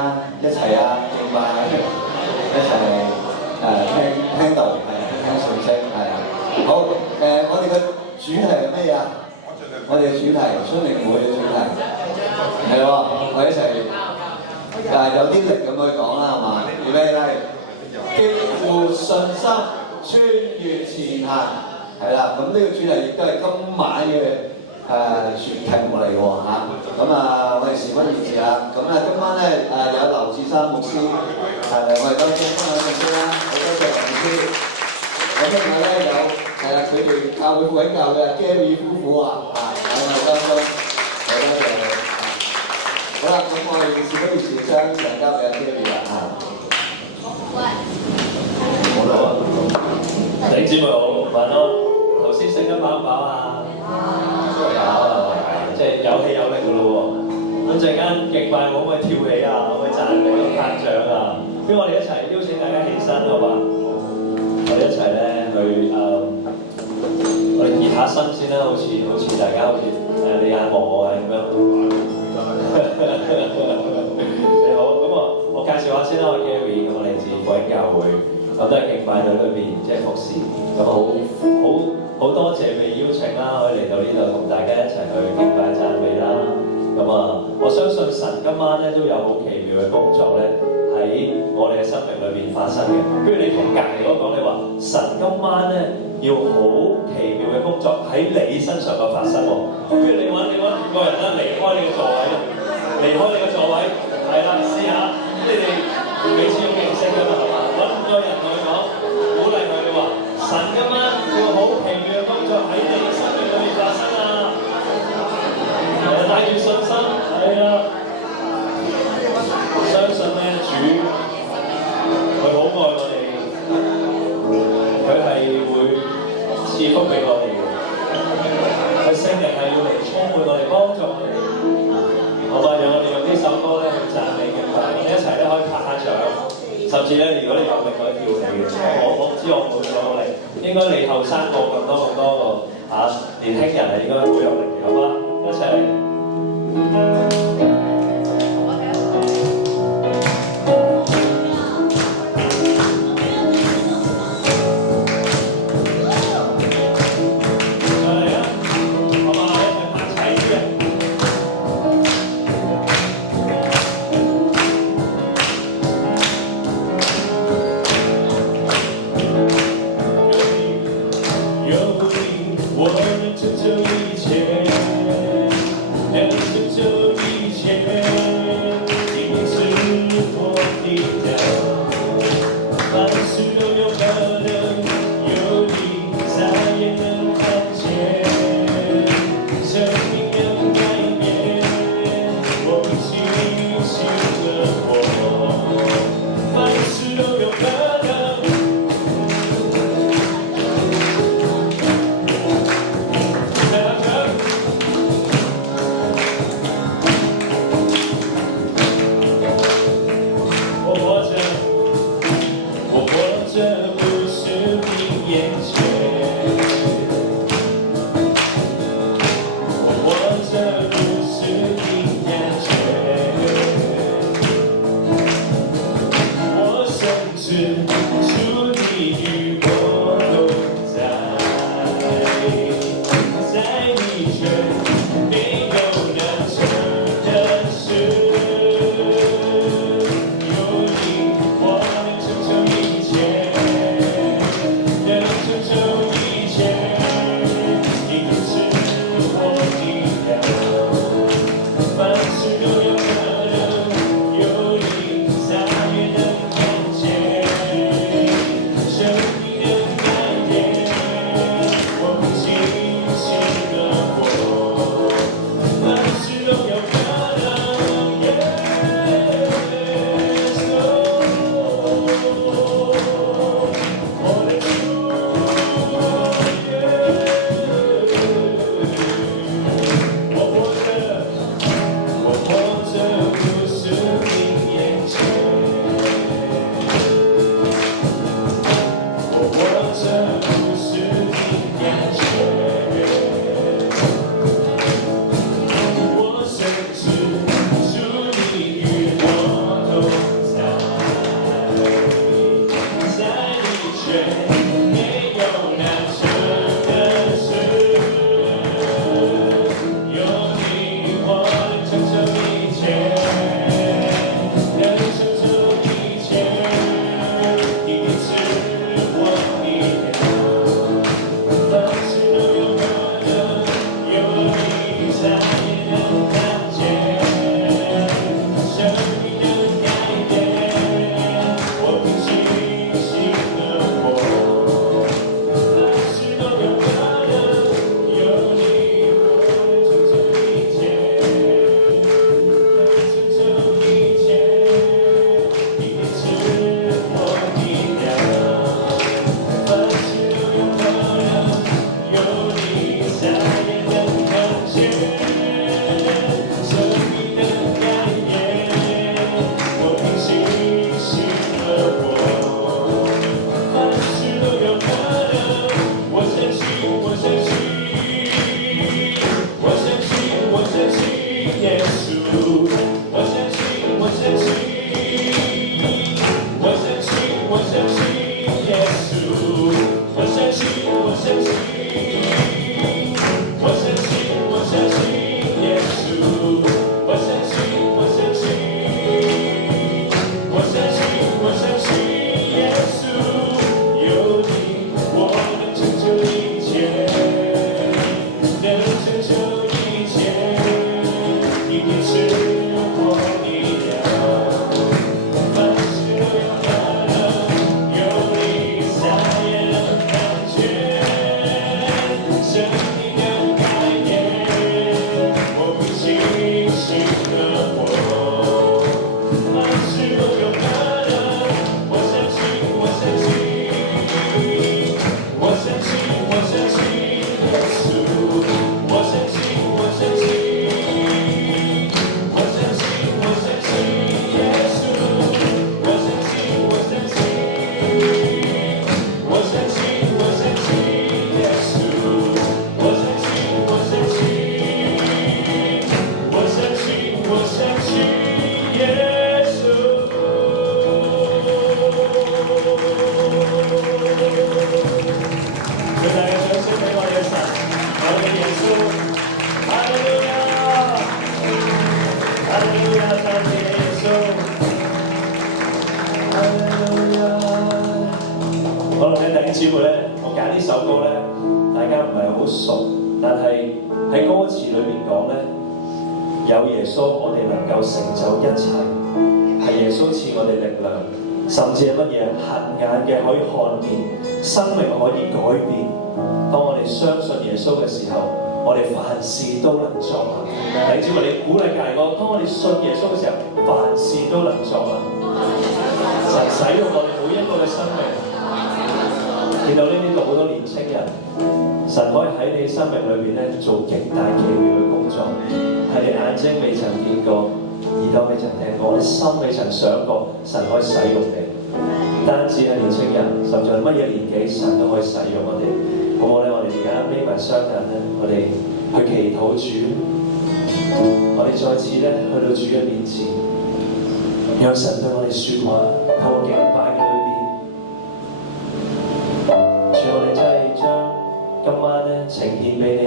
啊，一齊啊，敬拜啊，一齊聽道係聽信息係啊。好我哋嘅主題係乜嘢啊？我哋嘅主題，宣明會嘅主題係喎，我一齊有啲力咁去講啦，係嘛？預備嚟，極富信心，穿越前行，係啦。咁呢個主題亦都係今晚嘅題目嚟喎嚇。咁我哋事不宜遲啦。咁今晚咧有劉志山牧師我哋多謝分享信息啦，好多謝劉牧師。咁另外咧有佢哋教會副領教嘅 Gary 夫婦啊，喺我哋當中，好多謝你。好啦，咁我哋事不宜遲，將場交俾阿 Gary 啦嚇。好啦，弟兄姊妹好，晚安。頭先食得飽唔飽啊？飽，即係有氣有力㗎咯喎。咁陣間敬拜可唔可以跳起啊？可唔可以讚美、拍掌啊？不如我哋一齊邀請大家起身好嘛？我哋一齊咧去我哋熱下身先啦，好似大家好似你眼望我眼咁樣。你好，咁我介紹下先啦，我 Gary，咁我嚟自福音教會，咁都係敬拜隊裏邊即係服侍，咁好多謝被邀請啦，可以嚟到呢度同大家一齊去敬拜讚美啦。咁我相信神今晚咧都有好奇妙嘅工作咧喺我哋嘅生命裏邊發生嘅。不如你同隔離嗰講，你話神今晚咧要好奇妙嘅工作喺你身上嘅發生喎。不如你揾五個人啦，離開你嘅座位，離開你嘅座位，係啦，試下你哋彼此有認識㗎嘛，係嘛？揾五個人同佢講，鼓勵佢，你話神今晚要好奇妙嘅工作喺你嘅生命裏面發生啊！帶住信心，係啊，相信咧主佢好愛我哋，佢係會賜福俾我哋嘅，佢聖靈係要嚟充滿我哋，幫助我哋。好嘛，讓我哋用呢首歌咧去讚美敬拜，我哋一齊咧可以拍下掌，甚至咧如果你有力可以跳起嘅。我唔知我會唔會有力，應該你後生過咁多個年輕人係應該好有力嘅，好嘛？一齊嚟。我们拯救一切。姊妹咧，我揀呢首歌咧，大家唔係好熟，但係喺歌詞裏邊講咧，有耶穌，我哋能夠成就一切，係耶穌賜我哋力量，甚至係乜嘢瞎眼嘅可以看見，生命可以改變。當我哋相信耶穌嘅時候，我哋凡事都能作文。弟兄姊妹，你鼓勵大哥，當我哋信耶穌嘅時候，凡事都能作文。神使用我哋每一個嘅生命。見到呢度好多年青人，神可以喺你生命裏邊咧做極大奇妙嘅工作，係你眼睛未曾見過，耳朵未曾聽過，你心未曾想過，神可以使用你。單止係年青人，甚至係乜嘢年紀，神都可以使用我哋。好唔好咧？我哋而家眯埋雙眼咧，我哋去祈禱主，我哋再次咧去到主嘅面前，讓神對我哋説話，透過敬拜嘅裏邊。主，我哋真係將今晚咧呈獻俾你。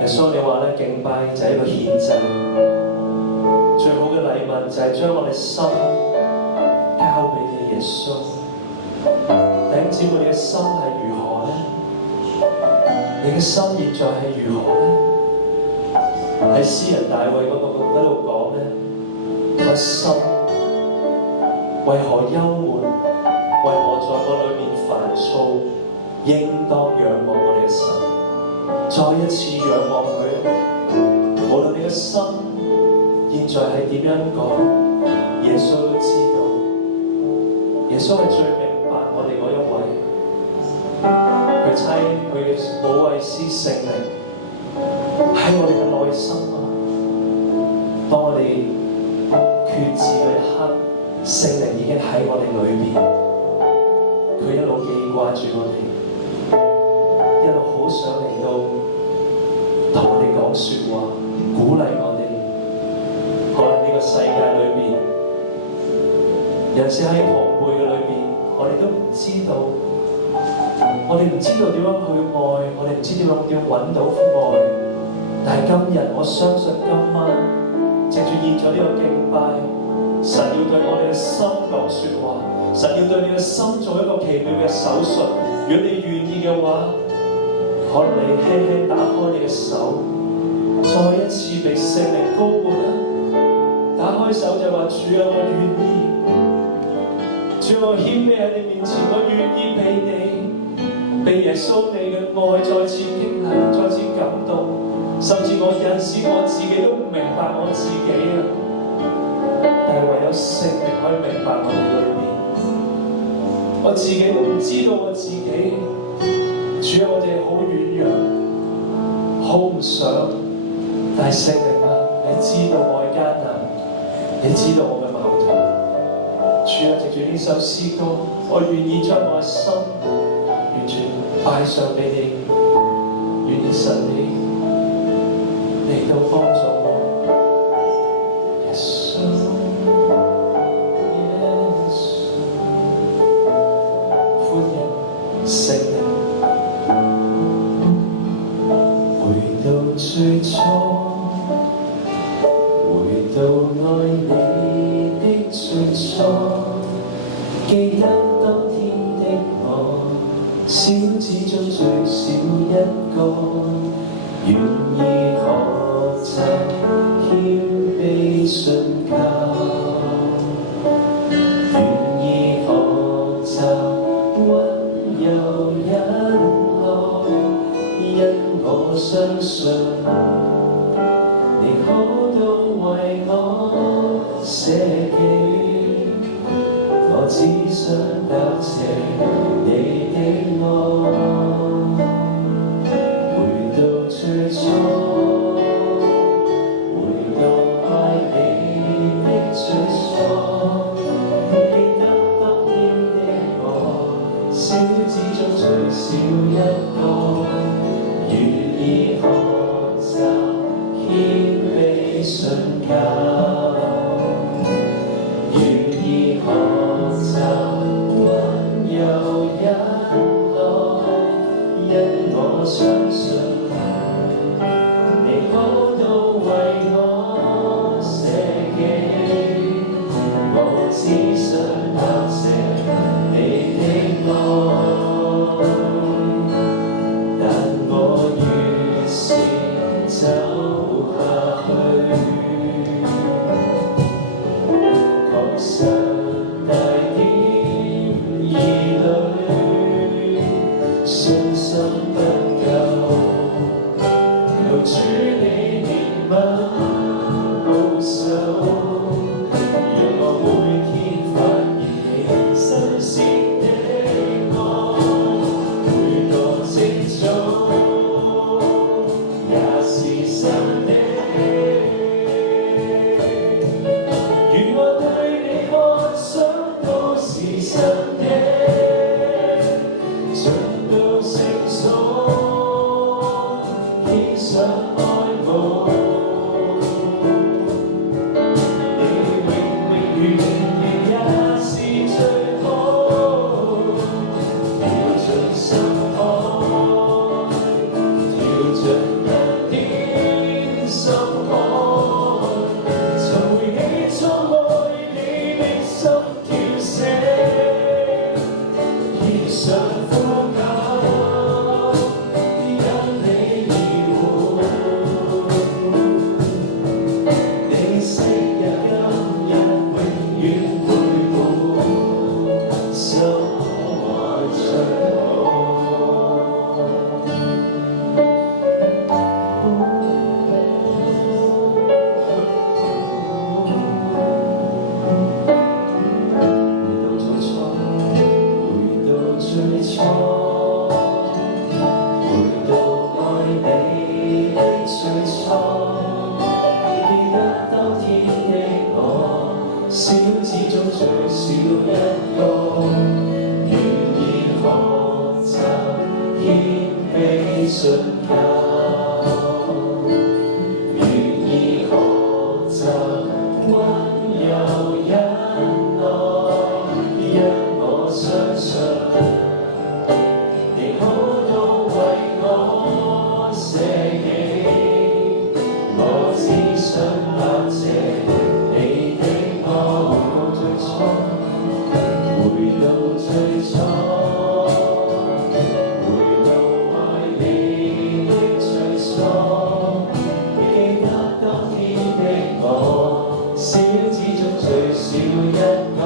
耶穌，你話咧敬拜就係一個獻祭，最好嘅禮物就係將我哋心交俾你，耶穌。弟兄姊妹，你嘅心係如何咧？你嘅心現在係如何咧？喺詩人大衛嗰度講咧，我心為何憂悶？為何在我裏面煩躁？應當仰望我哋嘅神，再一次仰望佢。無論你嘅心現在係點樣講，耶穌都知道。耶穌係最明白我哋嗰一位。佢差佢嘅保惠師聖靈喺我哋嘅內心啊！當我哋決志嗰一刻，聖靈已經喺我哋裏邊，佢一路記掛住我哋，一路好想嚟到同我哋講説話，鼓勵我哋。可能呢個世界裏邊，有時喺同輩嘅裏邊，我哋都唔知道。我哋唔知道點樣去愛，我哋唔知點樣揾到愛。但係今日，我相信今晚藉住現在呢個敬拜，神要對我哋嘅心講説話，神要對你嘅心做一個奇妙嘅手術。如果你願意嘅話，可能你輕輕打開你嘅手，再一次被聖靈膏抹啦。打開手就話：主啊，我願意。主，我謙卑喺你面前，我願意俾你。被耶穌你嘅愛再次激勵，再次感動，甚至我有時我自己都唔明白我自己啊！但係唯有聖靈可以明白我哋裏面，我自己都唔知道我自己。主啊，我哋好軟弱，好唔想，但係聖靈啊，你知道我嘅艱難，你知道我嘅矛盾。主啊，藉住呢首詩歌，我願意將我嘅心完全擺上俾你，願意神你嚟到幫助我。耶穌，耶穌，歡迎聖靈，回到最初，回到愛你的最初，記得當天的我。小子中最少一個，願意學習謙卑信靠，願意學習溫柔忍耐，因我相信你好到為我捨己，我只想答謝你。回到最初，回到愛你的最初，記得當天的我，小子中最少一個，願意學習謙卑信靠，願意學習溫柔。小子中最少一個，願意學習謙卑信靠，願意學習溫柔忍耐，因我相信你好到為我捨己，我只想答謝你的愛。回到最初，回到愛你的最初，記得當天的我，小子中最少一個，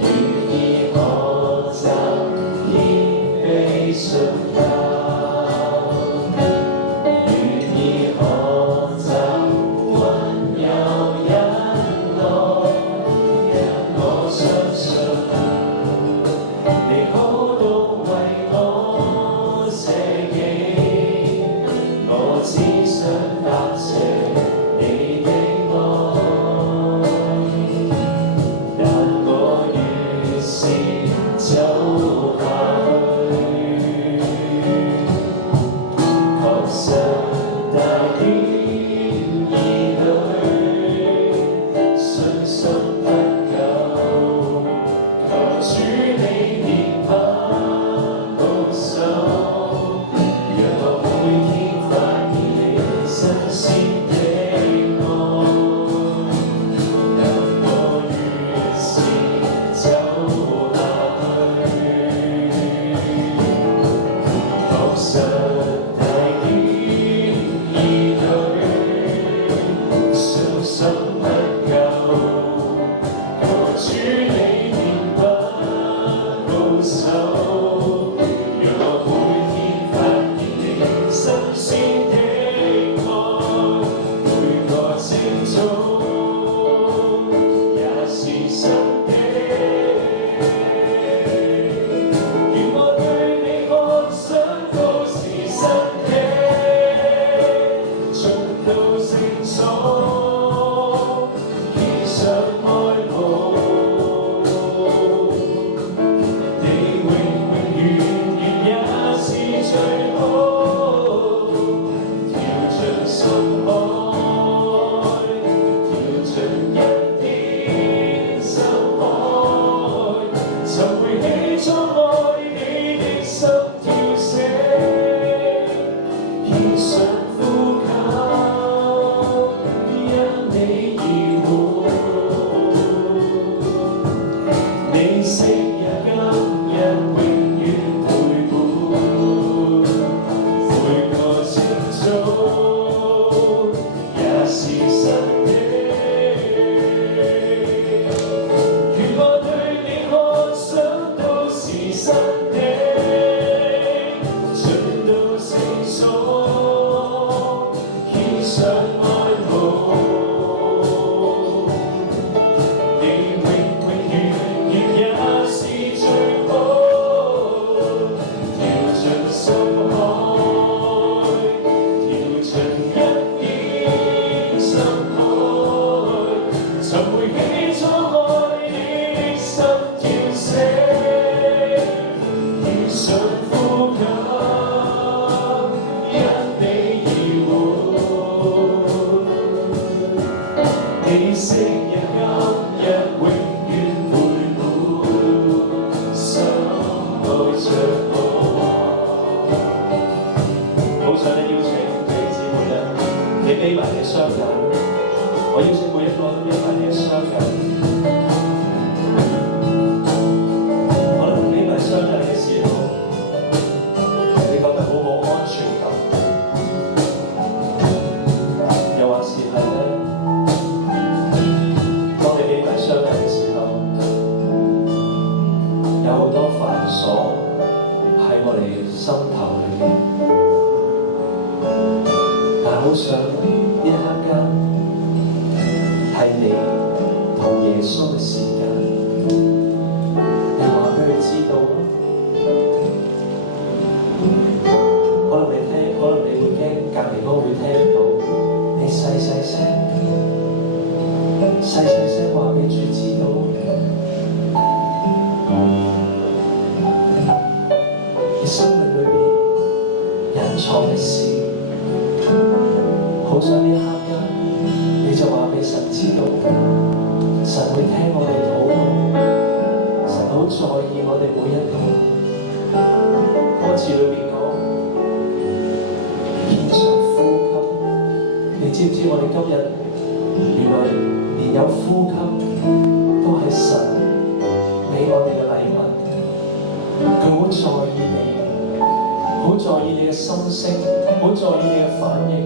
願意學習謙卑信靠，願意學習溫柔忍耐。我相信你好到為我捨己，我只想答謝你的愛，但我越是走下去，確實帶點疑慮，信心不夠。主你憐憫保守，讓我每天發現你新鮮的愛，但我越是走下去，確實帶點疑慮，信心不夠，求主你憐憫保守，讓我每天發現你新鮮的愛，每個清早也是新的。願我對你渴想都是新的，進到聖所，獻上愛慕。最好跳進深海，跳進一片深海，尋回起初愛你的心跳聲，獻上呼求，因你而活，你昔日今日永遠陪伴。也是新的，願我對你渴想都是新的，進到聖所，獻上愛慕，你永永遠遠也是最好，跳進深海。尋回起初愛你的心跳聲，獻上呼吸，因你而活。你昔日今日永遠陪伴，深愛着我。好想你邀請弟兄姊妹咧，你眯埋你雙眼。我邀請每一個都眯埋你嘅雙眼，可能眯埋雙眼嘅時候，你覺得好冇安全感，又或是係咧，當你眯埋雙眼嘅時候，有好多繁瑣喺我哋心頭裏面，但係好想呢一刻間。係你同耶穌嘅時間，你話俾佢知道啊。可能你會驚隔離嗰個會聽到，你細細聲話俾會聽我哋禱告，神好在意我哋每一個。歌詞裏面講，獻上呼吸，你知唔知我哋今日原來連有呼吸都係神俾我哋嘅禮物。佢好在意你，好在意你嘅心聲，好在意你嘅反應，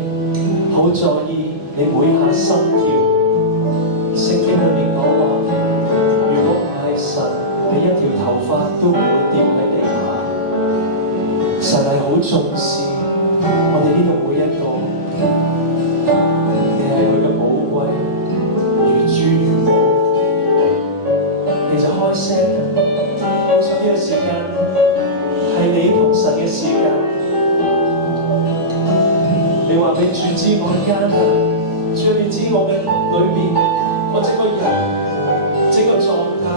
好在意你每下心跳。聖經裏面講話，如果唔係神，你一條頭髮都唔會掉喺地下。神係好重視我哋呢度每一個，你係佢嘅寶貴，如珠如寶。你就開聲，我想呢個時間係你同神嘅時間。你話俾主知我嘅艱難，主你知我嘅裏面，我整個人，整個狀態，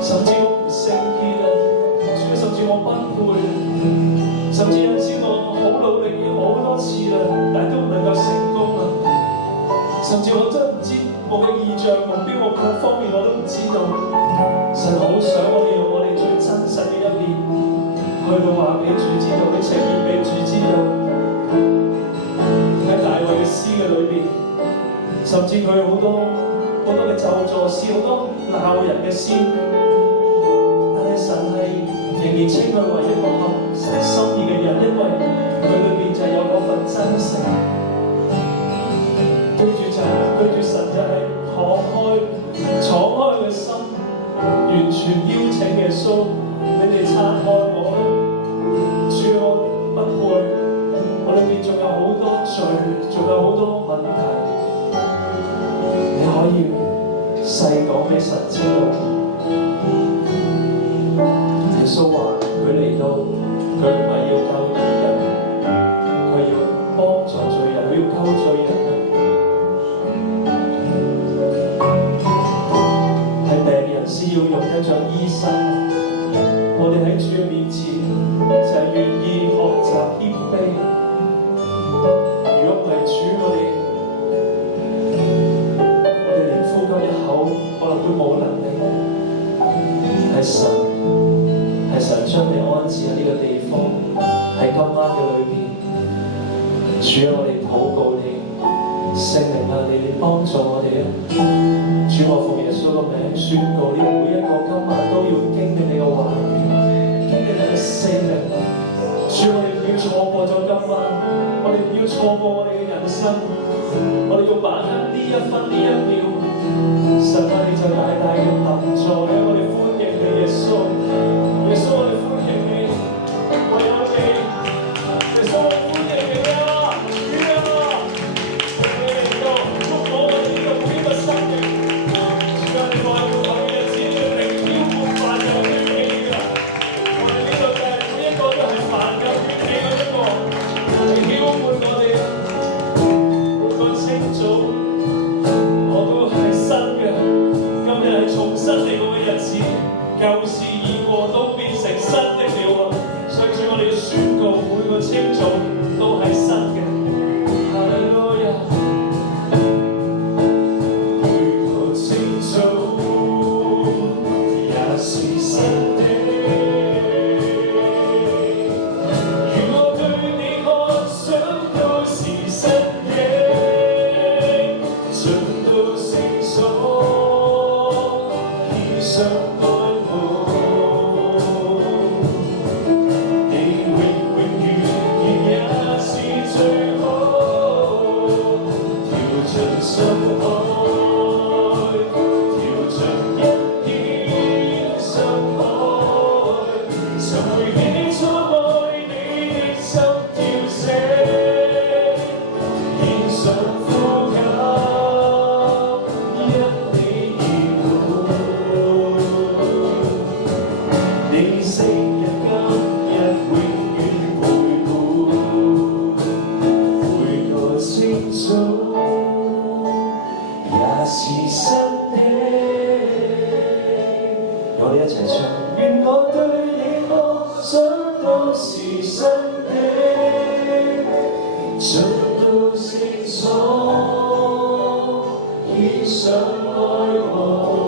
甚至我唔聖潔啊，主甚至我不配，甚至有時我好努力已經好多次啦，但都唔能夠成功啊，甚至我真唔知我嘅異象目標，我各方面我都唔知道。神好想我哋用我哋最真實嘅一面，去到話俾主知道，去呈現俾主知道。喺大衛嘅詩嘅裏邊，甚至佢好多嘅咒詛詩，好多鬧人嘅詩，但係神係仍然稱佢為一個合神心意嘅人，因為佢裏邊就有嗰份真誠。對住神就係敞開嘅心，完全邀請耶穌，你哋撐開我啦，主我不配，我裏面仲有好多罪，仲有好多問題，你可以細講俾神知道。耶穌話佢嚟到，佢唔係要救義人，佢要幫助罪人，佢要救罪人。是要用一張醫生，我哋喺主嘅面前就係願意學習謙卑。如果唔係主，我哋連呼吸一口可能都冇能力。係神將你安置喺呢個地方，喺今晚嘅裏邊。主，我哋禱告你，聖靈啊，你幫助我哋啊！主，我奉耶穌嘅名宣告，呢每一個今晚都要經歷你嘅話語，經歷你嘅聖靈。主，我哋唔要錯過咗今晚，我哋唔要錯過我哋嘅人生，我哋要把握呢一分呢一秒。神啊，你就大大嘅臨在，我哋歡迎你耶穌，耶穌我哋歡迎你，為我哋，耶穌我歡迎你啊！主啊，我哋嚟到祝福我哋呢個每一個生命。舊事已過，都變成新的了。所以我哋要宣告，每個清早都係新嘅。哈利路亞，每個清早也是新的。如我對你看想都是新的，進到聖所，獻上。獻上愛我。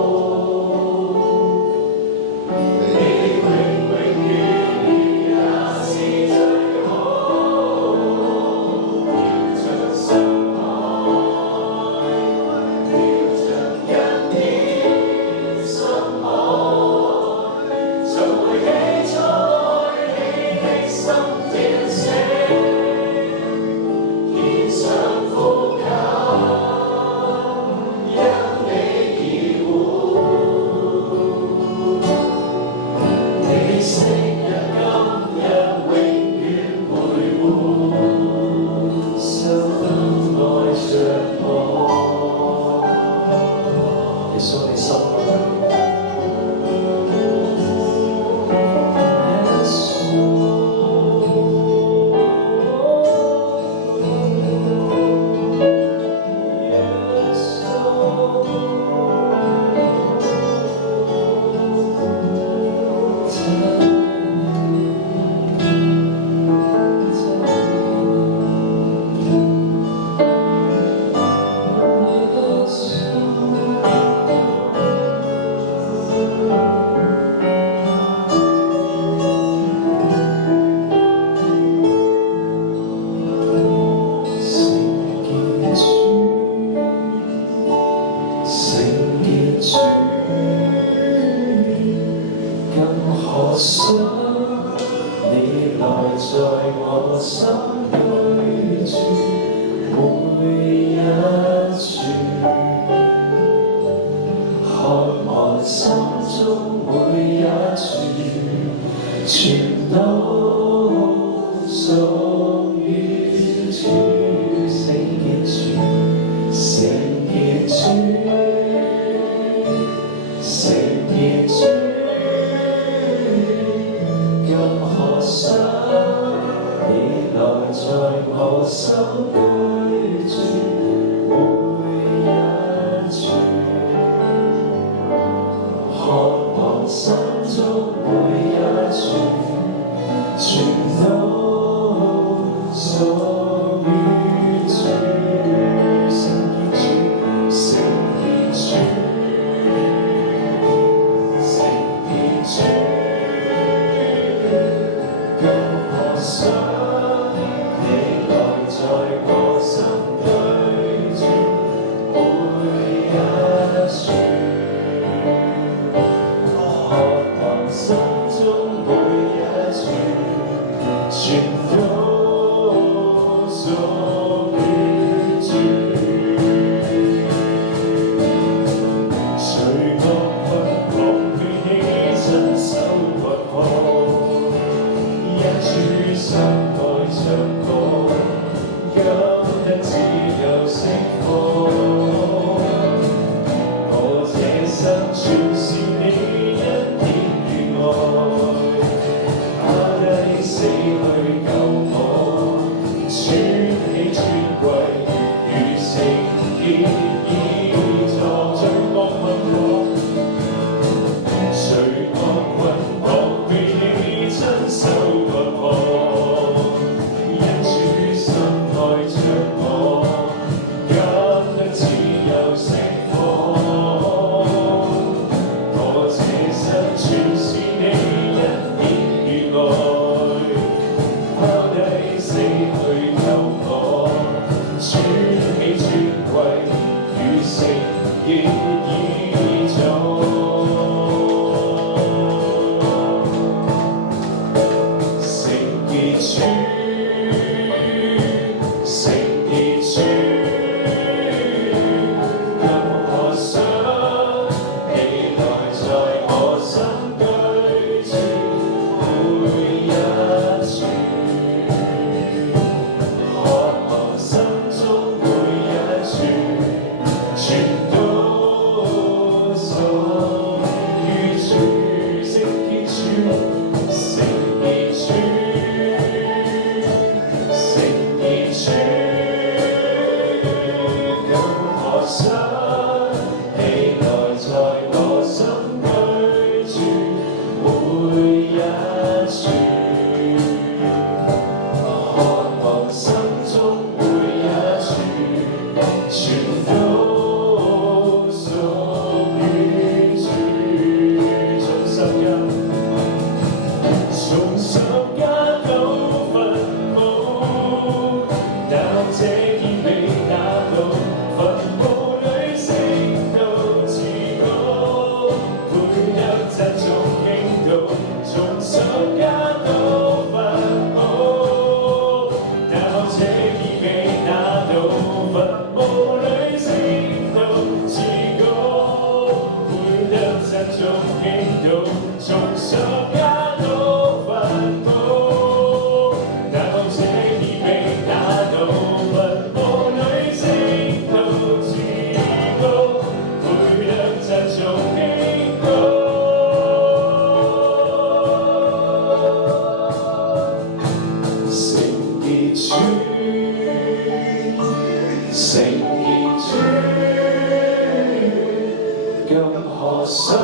想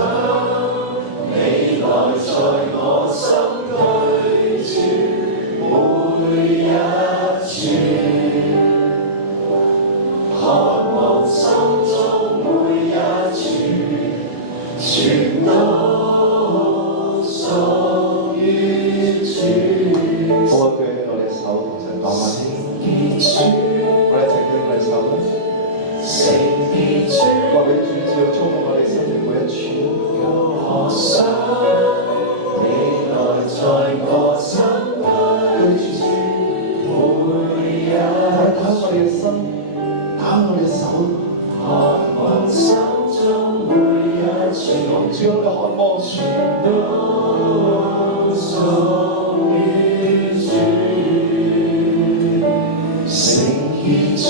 你來在我心居住，每一處，渴望心中每一處，全都屬於主。好啊，舉起我哋手同神講啊！我哋一齊舉起我哋手啦！話俾主知道，充滿我哋生命每一處。我想你來在我心居住，每一打我哋嘅心，打我哋嘅手，渴望心中每一處，主我哋渴望全都屬於主，聖潔主。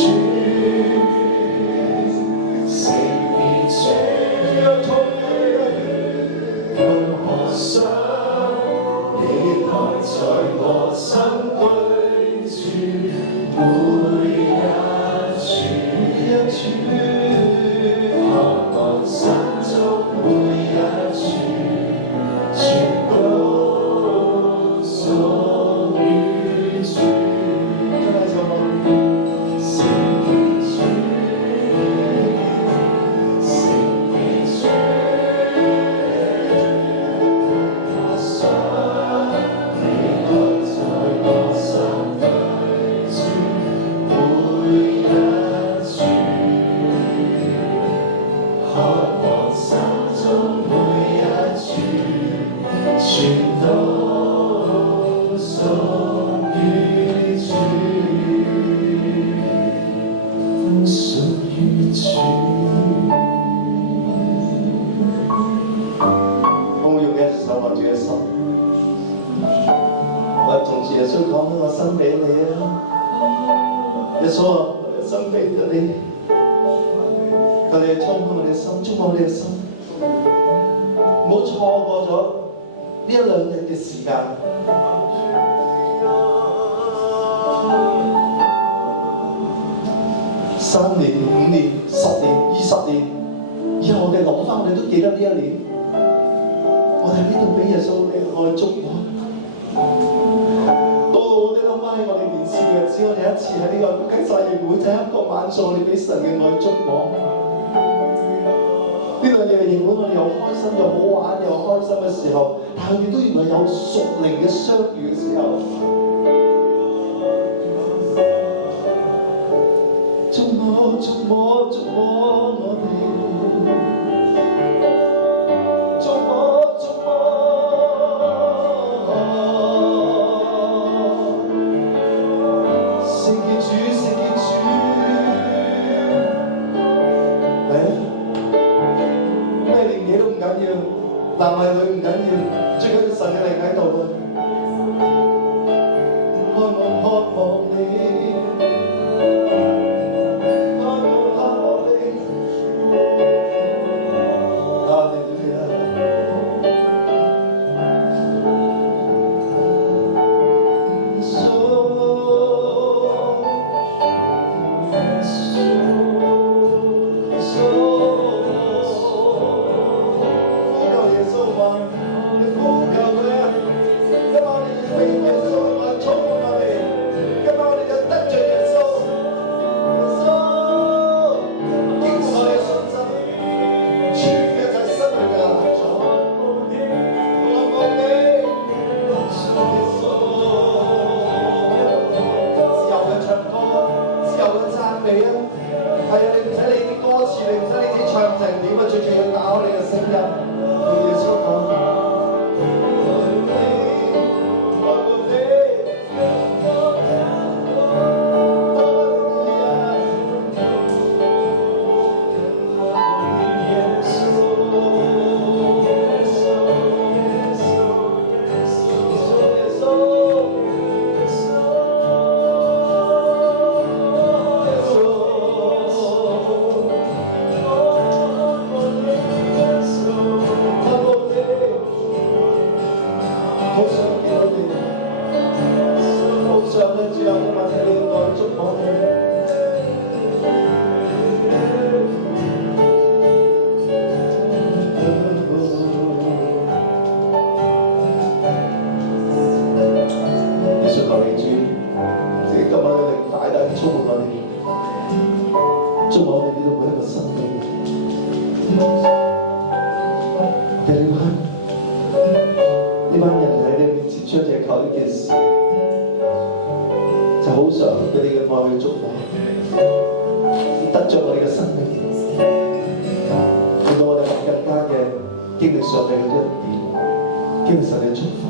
3年、5年、10年、20年，以後我哋諗翻，我哋都記得呢一年，我哋喺呢度俾耶穌你愛觸摸。到我哋諗翻起我哋年少嘅日子，我哋一次喺呢個雞撒營會，就一個晚上，我哋俾神嘅愛觸摸。呢兩日嘅營會，我哋又開心又好玩又開心嘅時候，但係亦都原來有屬靈嘅相遇嘅時候。觸摸我哋，觸摸，聖潔主，咩年紀都唔緊要，男係女唔緊要，最緊要神嘅靈喺度啊！渴望你。但係呢班人喺你面前出隻求呢件事，就好想俾你嘅愛去祝福，得着我哋嘅生命，令到我哋更加嘅經歷上帝嘅恩典，經歷上帝嘅祝福。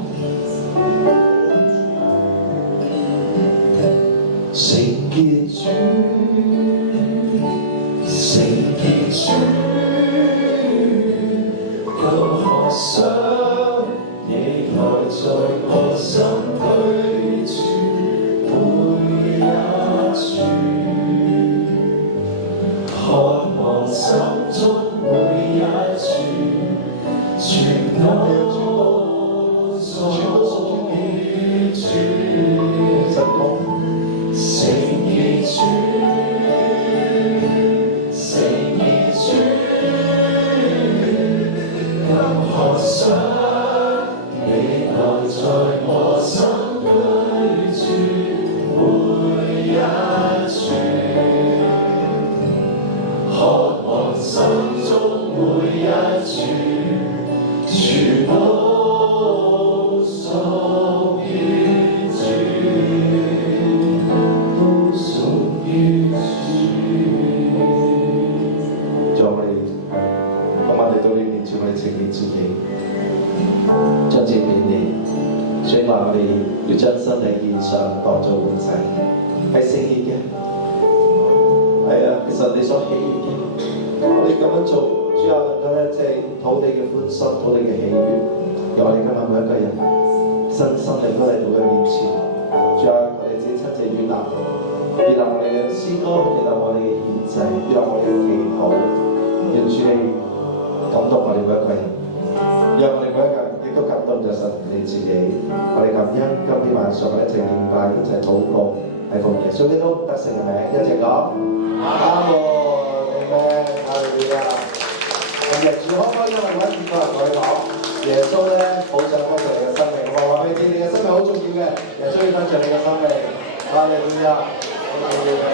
聖潔主，聖潔主，更渴想你來在我心居住，每一處，渴望心中每一處，全都屬於主。神講。聖潔主，聖潔主，更渴想你來在我心居住，每一處，渴望心中每一處，全都屬於主。我哋承認自己，將自己變你，所以話我哋要將身體獻上當作活祭，係聖潔嘅，係啊，其實你所喜悅嘅，我哋咁樣做，主啊，能夠咧即係土地嘅歡心，土地嘅喜悅，由我哋今日每一個人身心靈都嚟到佢面前，主啊，我哋自己親自悅納我哋嘅詩歌，悅納我哋嘅獻祭，悅納我哋嘅祈禱，願主你感動我哋每一個人，讓我哋每一個人亦都感動着神你自己。我哋感恩今天晚上我哋一齊敬拜，一齊禱告，係奉耶穌基督得勝嘅名，一齊講阿門，阿門，哈利路亞。咁日主可唔可以因為我一個人同你講，耶穌咧好想幫助你嘅生命，我話俾你知，你嘅生命好重要嘅，耶穌要幫助你嘅生命，哈利路亞，哈利路亞，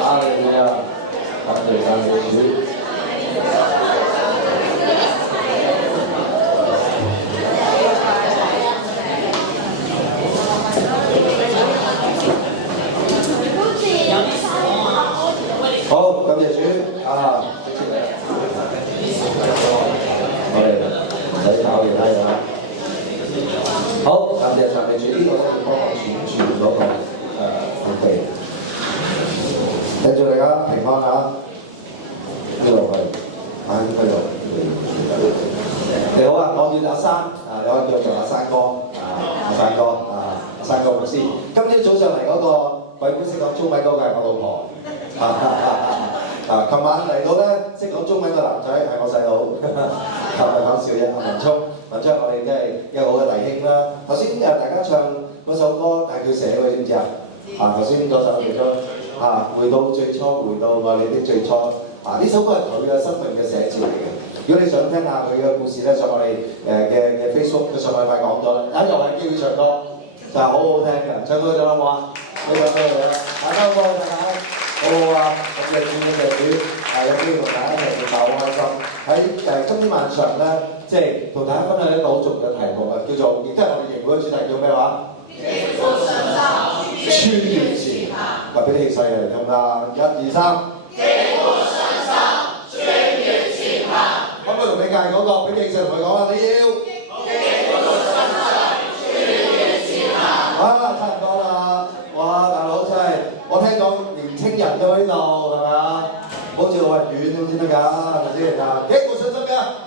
哈利路亞。感謝主，好，感謝主啊！我哋唔使搞其他嘢啦。好，感謝主，呢個咧要幫我傳嗰個預備。繼續大家平安下，呢度係呢度。你好啊，我叫阿山啊，有個叫做阿山哥阿山哥牧師。今朝早上嚟嗰個鬼故識講中文嗰個係我老婆琴晚嚟到咧識講中文嘅男仔係我細佬，係咪講笑啫？阿文聰，我哋真係一個好嘅弟兄啦。頭先大家唱嗰首歌係佢寫嘅，知唔知啊？頭先嗰首叫做。回到最初，回到愛你的最初。呢首歌係佢嘅生命嘅寫照嚟嘅。如果你想聽下佢嘅故事咧，上我哋嘅 Facebook， 佢上個禮拜講咗啦。又係叫佢唱歌，就係好好聽嘅。唱歌咗啦好嘛？你唱歌嚟啦，大家好唔好？大家好好啊！咁嘅主嘅主，有機會同大家一齊練習好開心。喺今天晚上咧，即係同大家分享一個好重要嘅題目啊，叫做亦都係我哋營會嘅主題，叫咩話？穿越前行，話俾啲氣勢嚟聽啦！一二三，經過信心，穿越前行。可唔可以同你介嗰個？俾啲氣勢同佢講啦！你要經過信心，穿越前行。差唔多啦！哇，大佬真係，我聽講年青人都喺呢度，係咪啊？好似老人院咁先得㗎，係咪先啊？經過信心嘅。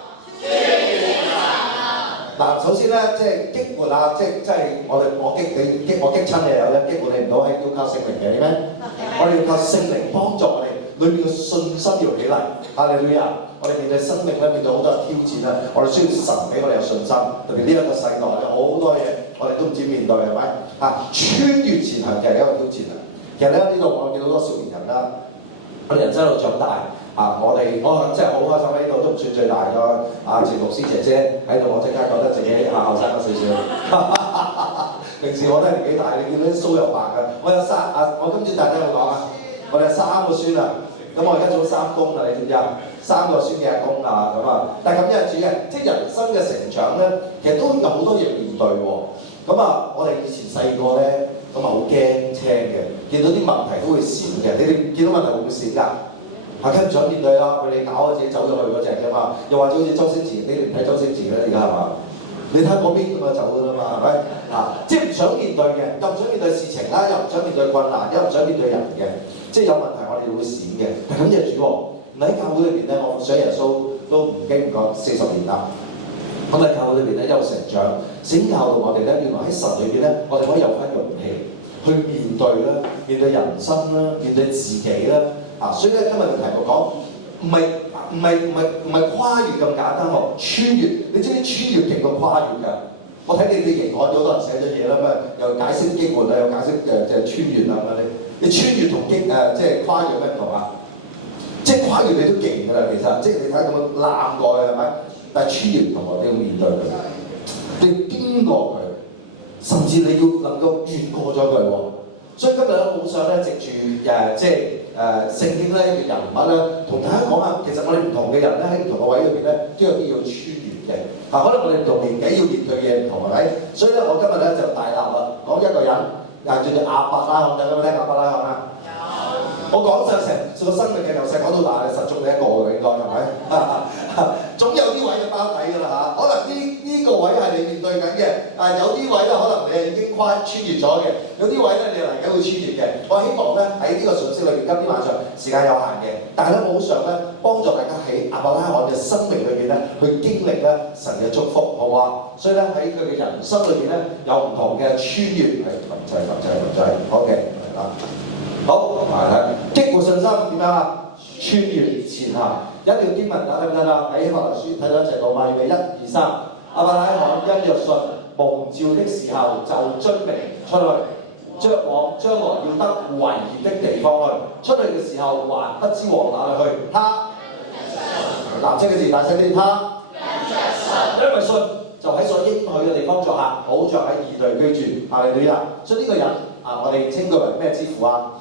首先咧，即係激活啊！即係我激親你有咧，激活你唔到，係要靠聖靈嘅，點咩？我哋要靠聖靈幫助我哋，裏面嘅信心要起嚟。哈利路亞！我哋面對生命咧，面對好多挑戰啦，我哋需要神俾我哋有信心。特別呢一個世代有好多嘢，我哋都唔知面對係咪？穿越前行嘅一個挑戰啊！其實咧呢度我見到好多少年人啦，我哋人生一路長大。我真係好開心喺呢度，都唔算最大嘅前牧師姐姐喺度，我即刻覺得自己後生咗少少。平時我都係年紀大，你見到啲鬚又白嘅。我今朝大家有講啊，我哋有3個孫啊，咁我而家做3工啦，你知唔知啊？3個孫嘅阿公啊，咁啊，但係咁樣主嘅，即係人生嘅成長咧，其實都有好多嘢面對喎。咁啊，我哋以前細個咧，咁啊好驚青嘅，見到啲問題都會閃嘅。你哋見到問題會唔會閃㗎？梗唔想面對啦，佢哋搞自己走咗去嗰隻啫嘛。又或者好似周星馳，你哋唔睇周星馳嘅而家係嘛？你睇嗰邊咁啊走㗎啦嘛，係咪？即係唔想面對嘅，又唔想面對事情啦，又唔想面對困難，又唔想面對人嘅，即係有問題我哋會閃嘅。但係咁嘅主喎，喺教會裏邊咧，我想耶穌都唔經唔覺40年啦。咁喺教會裏邊咧，有成長，先教導我哋咧，原來喺神裏邊咧，我哋可以有翻勇氣去面對啦，面對人生啦，面對自己啦。所以咧今日嘅題目講唔係跨越咁簡單喎，穿越。你知唔知穿越勁過跨越㗎？我睇你哋營海好多人寫咗嘢啦，咁又解釋經文啊，又解釋穿越啊咁樣。你穿越同即係跨越有咩唔同啊？即係跨越你都勁㗎啦，其實即係你睇咁樣攬過去係咪？但係穿越唔同喎，你要面對佢，你要經過佢，甚至你要能夠越過咗佢喎。所以今日咧，好想咧藉住聖經咧嘅人物咧，同大家講下，其實我哋唔同嘅人咧喺唔同嘅位裏邊咧，都有啲要穿越嘅。可能我哋唔同年紀要面對嘅嘢唔同係咪？所以咧，我今日咧就大立啦，講一個人，叫做亞伯拉罕，有冇聽亞伯拉罕啊？我講就成個生命嘅由細講到大，實中你一個嘅應該係咪？總有啲位嘅包底㗎啦嚇，可能呢個位係你面對緊嘅，但係有啲位咧可能你係已經穿越咗嘅，有啲位咧你嚟緊會穿越嘅。我希望咧喺呢個信息裏邊，今天晚上時間有限嘅，但係咧我好想咧幫助大家喺亞伯拉罕嘅生命裏邊咧去經歷咧神嘅祝福，好唔好啊？所以咧喺佢嘅人生裏邊咧有唔同嘅穿越，係，OK，係啦。好，激活信心點樣啊？穿越前行，一條經文打得唔得啊？喺希伯來書睇到一齊讀埋嘅1、2、3。亞伯拉罕因着信蒙召的時候就遵命出去，往將來要得為業的地方去。出去嘅時候還不知往哪裏去，他立即嘅字大聲啲，他因為信就喺所應許嘅地方作客，好像喺異地居住。哈利路亞！所以呢個人我哋稱佢為咩之父啊？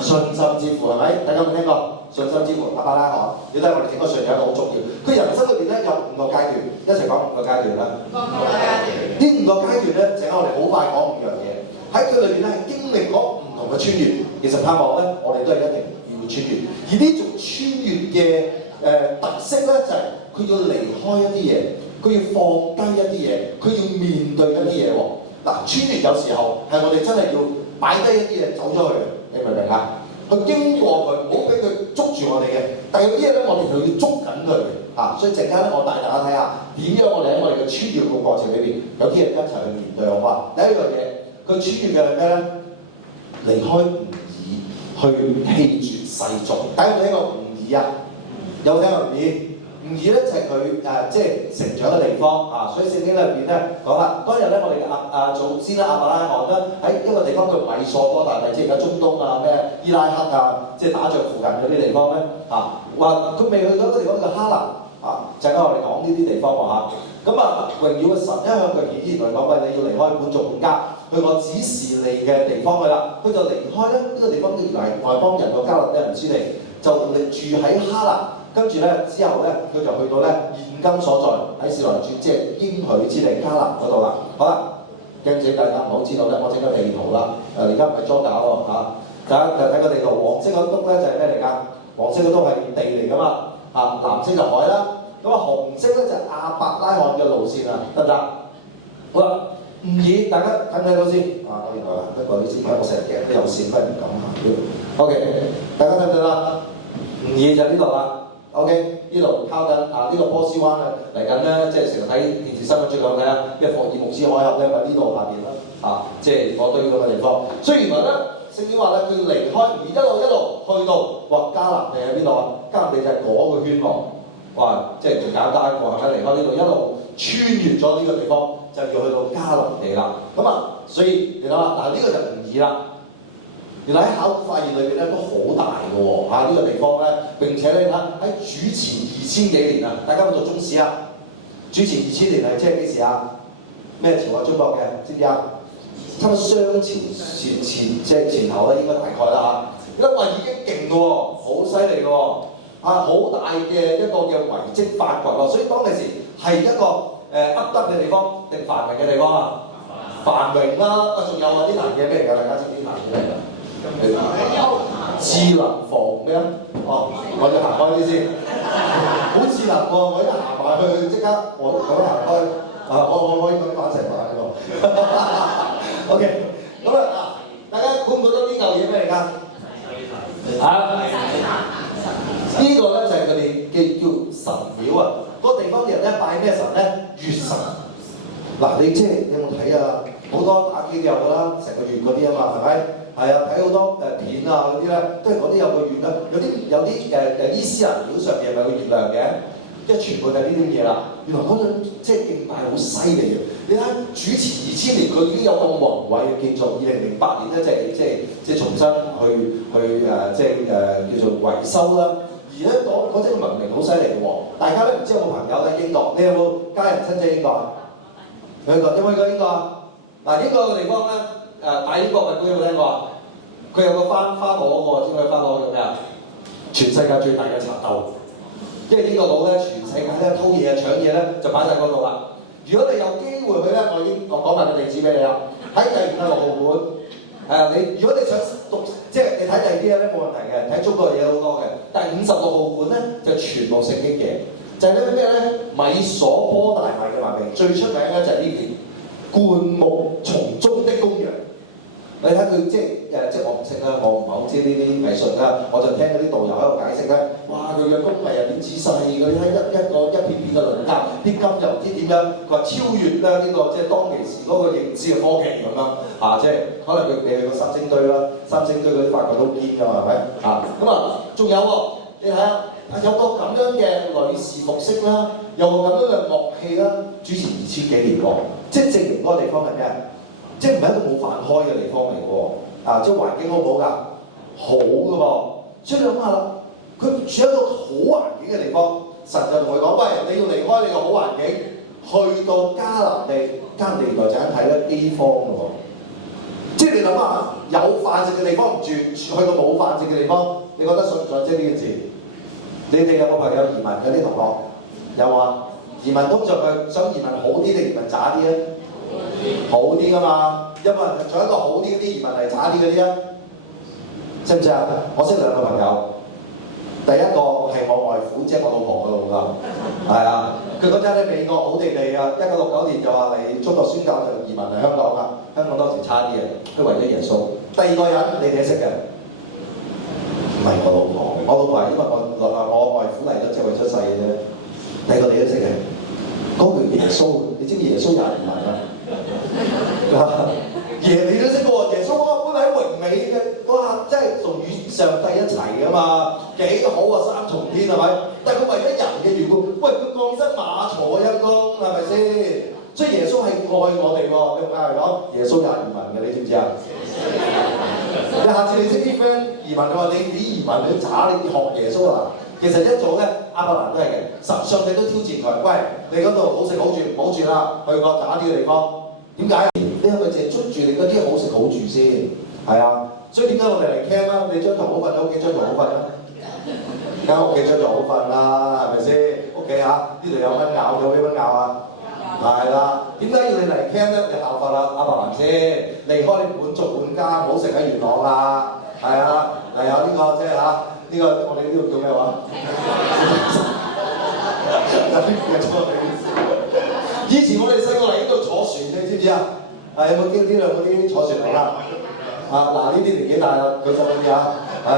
信心之父係咪？大家有冇聽過信心之父亞伯拉罕？你睇我哋整個信仰好重要。佢人生裏邊咧有5個階段，一齊講5個階段啦。5個階段。呢5個階段咧，陣間我哋好快講5樣嘢。喺佢裏邊咧係經歷過唔同嘅穿越。其實盼望咧，我哋都係一定要穿越。而呢種穿越嘅特色咧，就係佢要離開一啲嘢，佢要放低一啲嘢，佢要面對一啲嘢喎。嗱，穿越有時候係我哋真係要擺低一啲嘢走咗去。你明唔明啊？去經過佢，唔好俾佢捉住我哋嘅。但係有啲嘢咧，我哋就要捉緊佢嘅。所以陣間咧，我帶大家睇下點樣我哋喺我哋嘅穿越嘅過程裏邊，有啲嘢一齊去面對好嘛？第一樣嘢，佢穿越嘅係咩咧？離開吾珥，去棄絕世俗。大家有冇聽過吾珥啊？有冇聽過吾珥？吾珥咧就係佢即係成長嘅地方所以聖經裏邊咧講啦，當日咧我哋嘅祖先亞伯拉罕咧喺一個地方叫米索波大地，即係而家中東咩伊拉克即係打仗附近嗰啲地方咧話佢未去到一個地方叫哈蘭陣間我哋講呢啲地方喎咁榮耀嘅神一向佢顯現嚟講，喂，你要離開本族本家，去我指示你嘅地方去啦，佢就離開咧呢個地方叫外邦人個迦勒底人之地，就住喺哈蘭。跟住咧，之後咧，佢就去到咧現今所在喺示羅住，即係應許之地迦南嗰度啦。好啦，驚死大家唔好知道咧，我整個地圖啦。而家唔係裝假喎大家就睇個地圖，黃色嗰篤咧就係咩嚟㗎？黃色嗰篤係地嚟㗎嘛藍色就海啦。咁紅色咧就係亞伯拉罕嘅路線啊，得唔得？好啦，吾珥大家睇唔睇到先？我原來不過呢支筆我成日嘅都有線，不如咁OK，大家睇唔睇啦？吾珥就呢度啦。OK， 呢度靠緊呢個波斯灣嚟緊咧，即係成日睇電視新聞最近睇下，咩霍爾木茲海峽咧，咪呢度下邊啦，即係嗰堆咁嘅地方。所以原來咧，聖經話咧，佢離開而一路去到，迦南地喺邊度啊？迦南地就係嗰個圈喎，即係唔簡單喎，係咪離開呢度一路穿越咗呢個地方，就要去到迦南地啦。所以你諗下，嗱呢個就吾珥啦。原來喺考古發現裏邊咧都好大嘅喎，呢個地方咧，並且你睇喺主前2000幾年大家有冇讀中史啊？主前2000年係即係幾時啊？咩朝中國嘅知唔知啊？差唔多商朝前即係前頭咧，應該大概啦因為已經勁嘅喎，好犀喎，好大嘅一個嘅遺跡發掘咯。所以當其時係一個噏得嘅地方定繁榮嘅地方啊？繁榮啦，仲有啊啲壇嘢咩嚟㗎？大家知啲壇嘢咩嚟㗎？智能防咩啊？我要行開啲先，好智能喎！我一行埋去即刻我咁樣行開，我可以咁樣玩成玩呢個。OK， 咁啊大家估唔估到呢嚿嘢咩嚟㗎？呢個咧就係佢哋嘅叫神廟啊！嗰個地方啲人咧拜咩神咧？月神。嗱，你即係有冇睇啊？好多打機都有㗎啦，成個月嗰啲啊嘛，係咪？係啊，睇好多片啊嗰啲咧，都係嗰啲有個月啦。有啲伊斯蘭廟上面係咪有個月亮嘅？即係全部就係呢啲嘢啦。原來嗰種即係敬拜好犀利嘅。你睇主持2000年，佢已經有咁宏偉嘅建造。2008年咧即係重新去叫做維修啦。而咧嗰隻文明好犀利嘅喎。大家咧唔知有冇朋友喺英國？你有冇家人親戚英國啊？有冇去過英國啊？嗱，英國嘅地方咧，大英國民館有冇聽過啊？佢有個花螺喎，知唔知花螺叫咩啊？全世界最大嘅賊竇，因為呢個佬咧，全世界咧偷嘢啊、搶嘢咧，就擺晒嗰度啦。如果你有機會去咧，我已經講埋個地址俾你啦，喺第56號館。如果你想讀，即係你睇第二啲咧冇問題嘅，睇中國嘢好多嘅。但係56號館咧就全部聖經嘅，就係呢咩咧？米所波大米嘅文明，最出名咧就係呢件灌木叢中的公羊。你睇佢即係我唔識啦，我唔係好知呢啲藝術啦，我就聽嗰啲導遊喺度解釋咧。哇！佢嘅工藝又點仔細嘅？你睇一片片嘅輪廓，啲金又唔知點樣。佢話超越啦呢個即係當其時嗰個認知嘅科技咁樣即係可能佢你去過三星堆啦，三星堆嗰啲發掘都堅㗎嘛，係咪咁仲有喎，你睇下有個咁樣嘅女士服飾啦，有個咁樣嘅樂器啦，主持2000幾年喎，即係證明嗰個地方係咩？即係唔係一個冇飯開嘅地方嚟嘅喎，即係環境好唔好㗎？好嘅噃，所以你諗下啦，佢住喺一個好環境嘅地方，神就同佢講：喂，你要離開你個好環境，去到迦南地。迦南地原來就喺睇咧饑荒嘅喎，即係你諗下，有飯食嘅地方唔住，去到冇飯食嘅地方，你覺得信唔信？即係呢個字？你哋有冇朋友移民嗰啲同學？有啊，移民通常佢想移民好啲定移民渣啲咧？好啲㗎嘛，有冇人做一個好啲嗰啲移民嚟渣啲嗰啲啊？知唔知啊？我識2個朋友，第一個係我外父，即係我老婆嘅老豆，係啊，佢嗰陣喺美國好地地啊，1969年就話嚟中國宣教就移民嚟香港啦，香港當時差啲嘅，佢為咗耶穌。第二個人你哋識嘅，唔係我老婆，我老婆係因為我外父嚟咗只係為出世嘅啫。第二個你都識嘅，嗰個耶穌，你知唔知耶穌也移民啊？你都識喎，耶穌嗰個本嚟喺榮美嘅，哇！真係同與上帝一齊㗎嘛，幾好啊，3重天係咪？但係佢為咗人嘅緣故，喂，佢降生馬槽啊，陰公係咪先？所以耶穌係愛我哋喎，你同佢講，耶穌也移民嘅，你知唔知啊？你下次你識啲 friend 移民嘅話，你移民你渣，你學耶穌啊？其實一早咧，亞伯蘭都係嘅，上帝都挑戰佢，喂，你嗰度好食好住，唔好住啦，去個渣啲嘅地方。點解？你係咪淨係捉住你嗰啲好食好住先？係啊，所以點解我哋嚟 camp 啊？你張床好瞓，你屋企張床好瞓啊？間屋企張床好瞓啦，係咪先？屋企呢度有蚊咬，有咩蚊咬啊？係啦，點解要你嚟 camp 咧？你效法啦，亞伯蘭先，離開你滿足滿家，唔好食喺元朗啦，係啊，有呢個即係呢個我哋呢度叫咩話？有啲嘢錯你。以前我哋細個嚟呢度坐船，你知唔知啊？有冇經呢兩嗰啲坐船嚟啦？嗱呢啲年紀大啦，舉手嗰啲係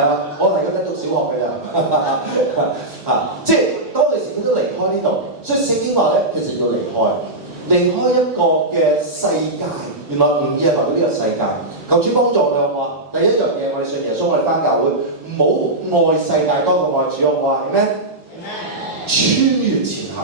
啊，我嚟嗰陣讀小學嘅咋即係當其時佢都離開呢度，所以聖經話咧，其實要離開一個嘅世界。原來唔係代表呢個世界。求主幫助我哋話，第一樣嘢我哋信耶穌，我哋返教會，唔好愛世界多過愛主，好唔好啊？係咩？穿越前行。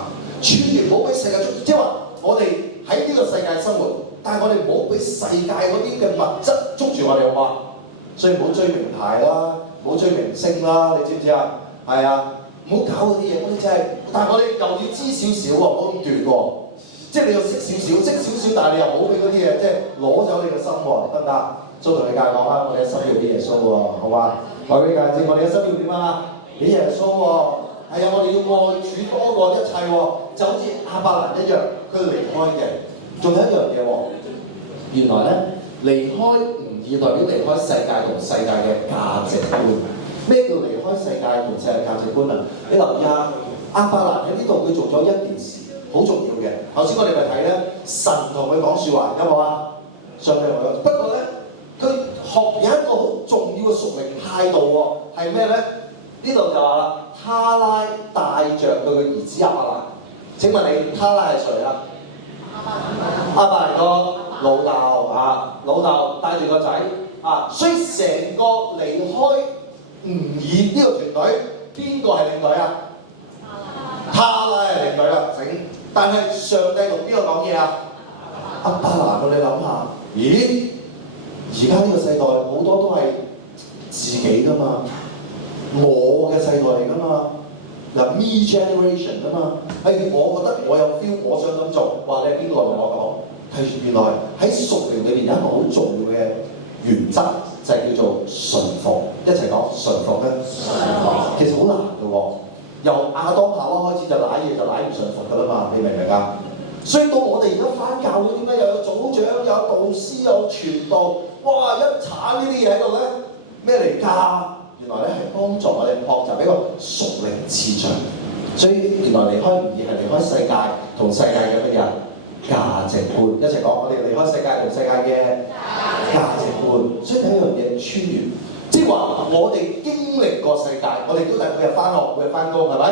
穿越唔好俾世界捉住，即係話我哋喺呢個世界生活，但係我哋唔好俾世界嗰啲嘅物質捉住我哋，好嘛？所以唔好追名牌啦，唔好追明星啦，你知唔知啊？係啊，唔好搞嗰啲嘢，嗰啲真係。但係我哋又要知少少喎，唔好咁奪喎。即係你要識少少，但係你又唔好俾嗰啲嘢即係攞走你嘅心喎，得唔得？再同你介講啦，我哋嘅心要俾耶穌喎，好嘛？我俾你介紹，我哋嘅心要點啊？俾耶穌喎。係啊，我哋要愛主多過一切喎，就好似亞伯蘭一樣，佢離開嘅。仲有一樣嘢喎，原來咧離開唔易代表離開世界同世界嘅價值觀。咩叫離開世界同世界價值觀啊？你留意下亞伯蘭喺呢度，佢做咗一件事好重要嘅。頭先我哋咪睇咧，神同佢講説話，有冇啊？上帝同佢講，不過咧，佢學有一個好重要嘅屬靈態度喎，係咩咧？呢度就話啦，他拉帶着佢嘅兒子亞伯蘭。請問你他拉係誰啊？亞伯蘭個老豆啊，老豆帶住個仔啊，所以成個離開吾珥呢個團隊，邊個係領隊啊？他拉係領隊啦，但係上帝同邊個講嘢啊？亞伯蘭，你諗下，咦？而家呢個世代好多都係自己㗎嘛，我嘅世代嚟㗎嘛，嗱 me generation 啊嘛，我覺得我有 feel，我想咁做，話你係邊個同我講？係原來喺屬靈裏邊有一個好重要嘅原則，就係叫做順服。一齊講順服咧，其實好難嘅喎。由亞當夏娃開始就舐嘢就舐唔順服㗎啦嘛，你明唔明啊？所以到我哋而家返教會，點解又有組長、有導師、有傳道？哇！一鏟呢啲嘢喺度咧，咩嚟㗎？原來咧係幫助我哋學習一個屬靈次序。所以原來離開唔易係離開世界同世界嘅乜嘢價值觀。一齊講，我哋離開世界同世界嘅價值觀。所以第一樣嘢穿越，即係話我哋經歷過世界，我哋都係每日返學、每日返工，係咪？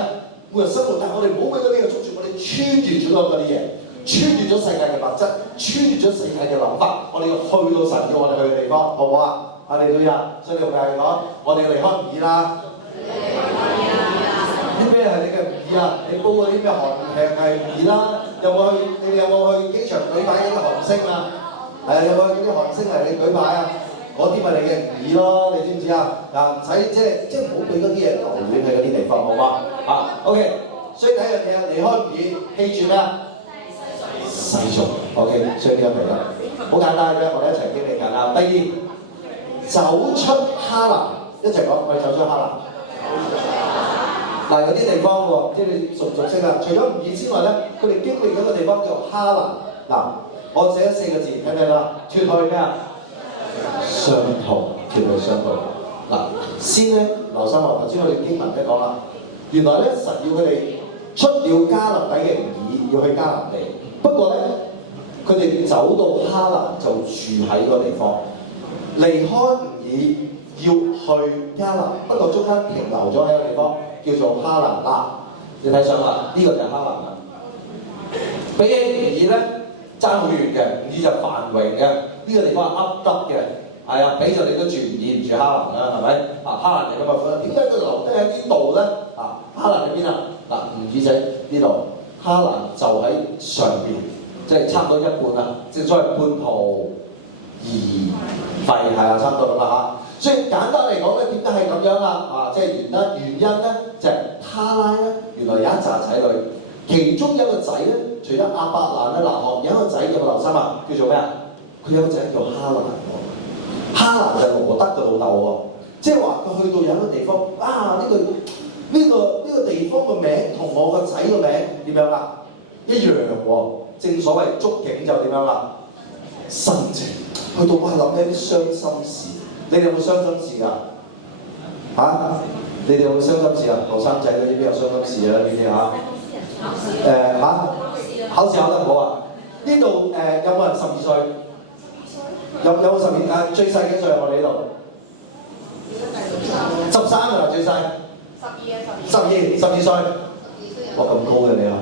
每日生活，但係我哋唔好俾嗰啲嘅捉住，我哋穿越咗嗰啲嘢，穿越咗世界嘅物質，穿越咗世界嘅諗法，我哋要去到神叫我哋去嘅地方，好唔好啊？阿利路亞，所以同大家講，我哋離開唔易啦。啲咩係你嘅唔易啊？你煲嗰啲咩韓劇係唔易啦？有冇去？你哋有冇去機場舉擺嗰啲韓星啊？係有冇去嗰啲韓星嚟你舉擺啊？嗰啲咪你嘅唔易咯，你知唔知啊？嗱，唔使即係唔好俾嗰啲嘢留戀喺嗰啲地方，好嗎？啊 ，OK。所以第一樣嘢離開唔易，記住咩啊？世俗 ，OK。所以呢個明啦，好簡單嘅，我哋一齊經歷緊啦。第二，走出哈蘭，一齊講，我哋走出哈蘭。嗱，有啲地方喎，即係你熟唔熟悉啊？除咗吾珥之外咧，佢哋經歷咗個地方叫哈蘭。嗱，我寫咗4個字，睇唔睇到？脫去咩啊？傷痛，脫去傷痛。嗱，先咧，留心我頭先我哋經文咧講啦，原來咧神要佢哋出了迦南底嘅吾珥，要去迦南地。不過咧，佢哋走到哈蘭就住喺個地方，離開吾珥要去迦南，不過中間停留咗喺個地方叫做哈蘭拉。你睇上啦，呢個就係哈蘭啦。比起吾珥咧爭好遠嘅，吾珥就繁榮嘅，呢個地方係噏得嘅。係啊，俾咗你都住唔住哈蘭啦，係咪？啊，哈蘭嚟㗎嘛，點解佢留低喺呢度咧？啊，哈蘭喺邊啊？嗱，吾珥仔呢度，哈蘭就喺上邊，即係差唔多一半啦，即係所謂半途而廢，係啊，差唔多咁啦嚇。所以簡單嚟講咧，點解係咁樣啊？啊，即係原因咧，就係他拉咧，原來有一紮仔女，其中一個仔咧，除咗亞伯蘭咧，嗱學有一個仔有冇留心啊？叫做咩啊？佢有個仔叫哈蘭喎。哈蘭就係羅德嘅老豆喎，即係話佢去到有一個地方啊，呢個地方嘅名同我個仔嘅名點樣啊？一樣喎，正所謂觸景就點樣啊？生情，去到哇諗起啲傷心事，你哋有冇傷心事啊？嚇，你哋有冇傷心事啊？後生仔嗰啲邊有傷心事啊？呢啲嚇？考試考得唔好啊？呢度有冇人12歲？有冇12啊？最細幾歲啊？我哋呢度13啊，最細12歲。哇，咁高嘅你啊！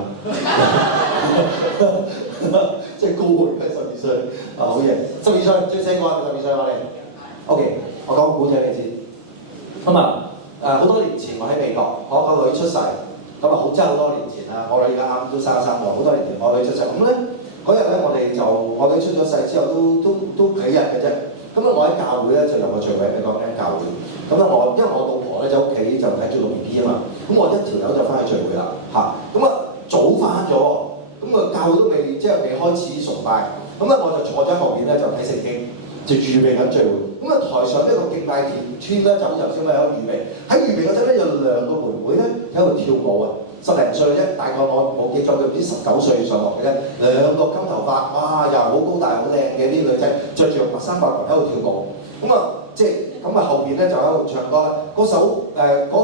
即係高嘅12歲啊，好嘢！12歲最細個係12歲我哋。OK， 我講個故仔你知。咁啊好多年前我喺美國，我個女出世，咁啊真係好多年前啦。我女而家啱都33個，好多年前我女出世。咁咧嗰日咧我女出咗世之後都幾日嘅啫。咁咧我喺教會咧就有個聚會，美國間教會。咁咧因為我老婆咧就屋企就睇住個 BB 啊嘛，咁我一條友就翻去聚會啦嚇。咁啊早翻咗，咁啊教會都未開始崇拜，咁咧我就坐咗喺後邊咧就睇聖經，就預備緊聚會。咁啊台上呢個敬拜團咧就好頭先咪有預備，喺預備嗰陣咧有兩個妹妹咧喺度跳舞啊，10零歲啫，大概我冇記錯佢唔知19歲上落嘅啫，兩個金頭髮，哇又好高大好靚嘅啲女仔，着住白衫白裙喺度跳舞，咁啊即係咁啊後邊咧就喺度唱歌，嗰首嗰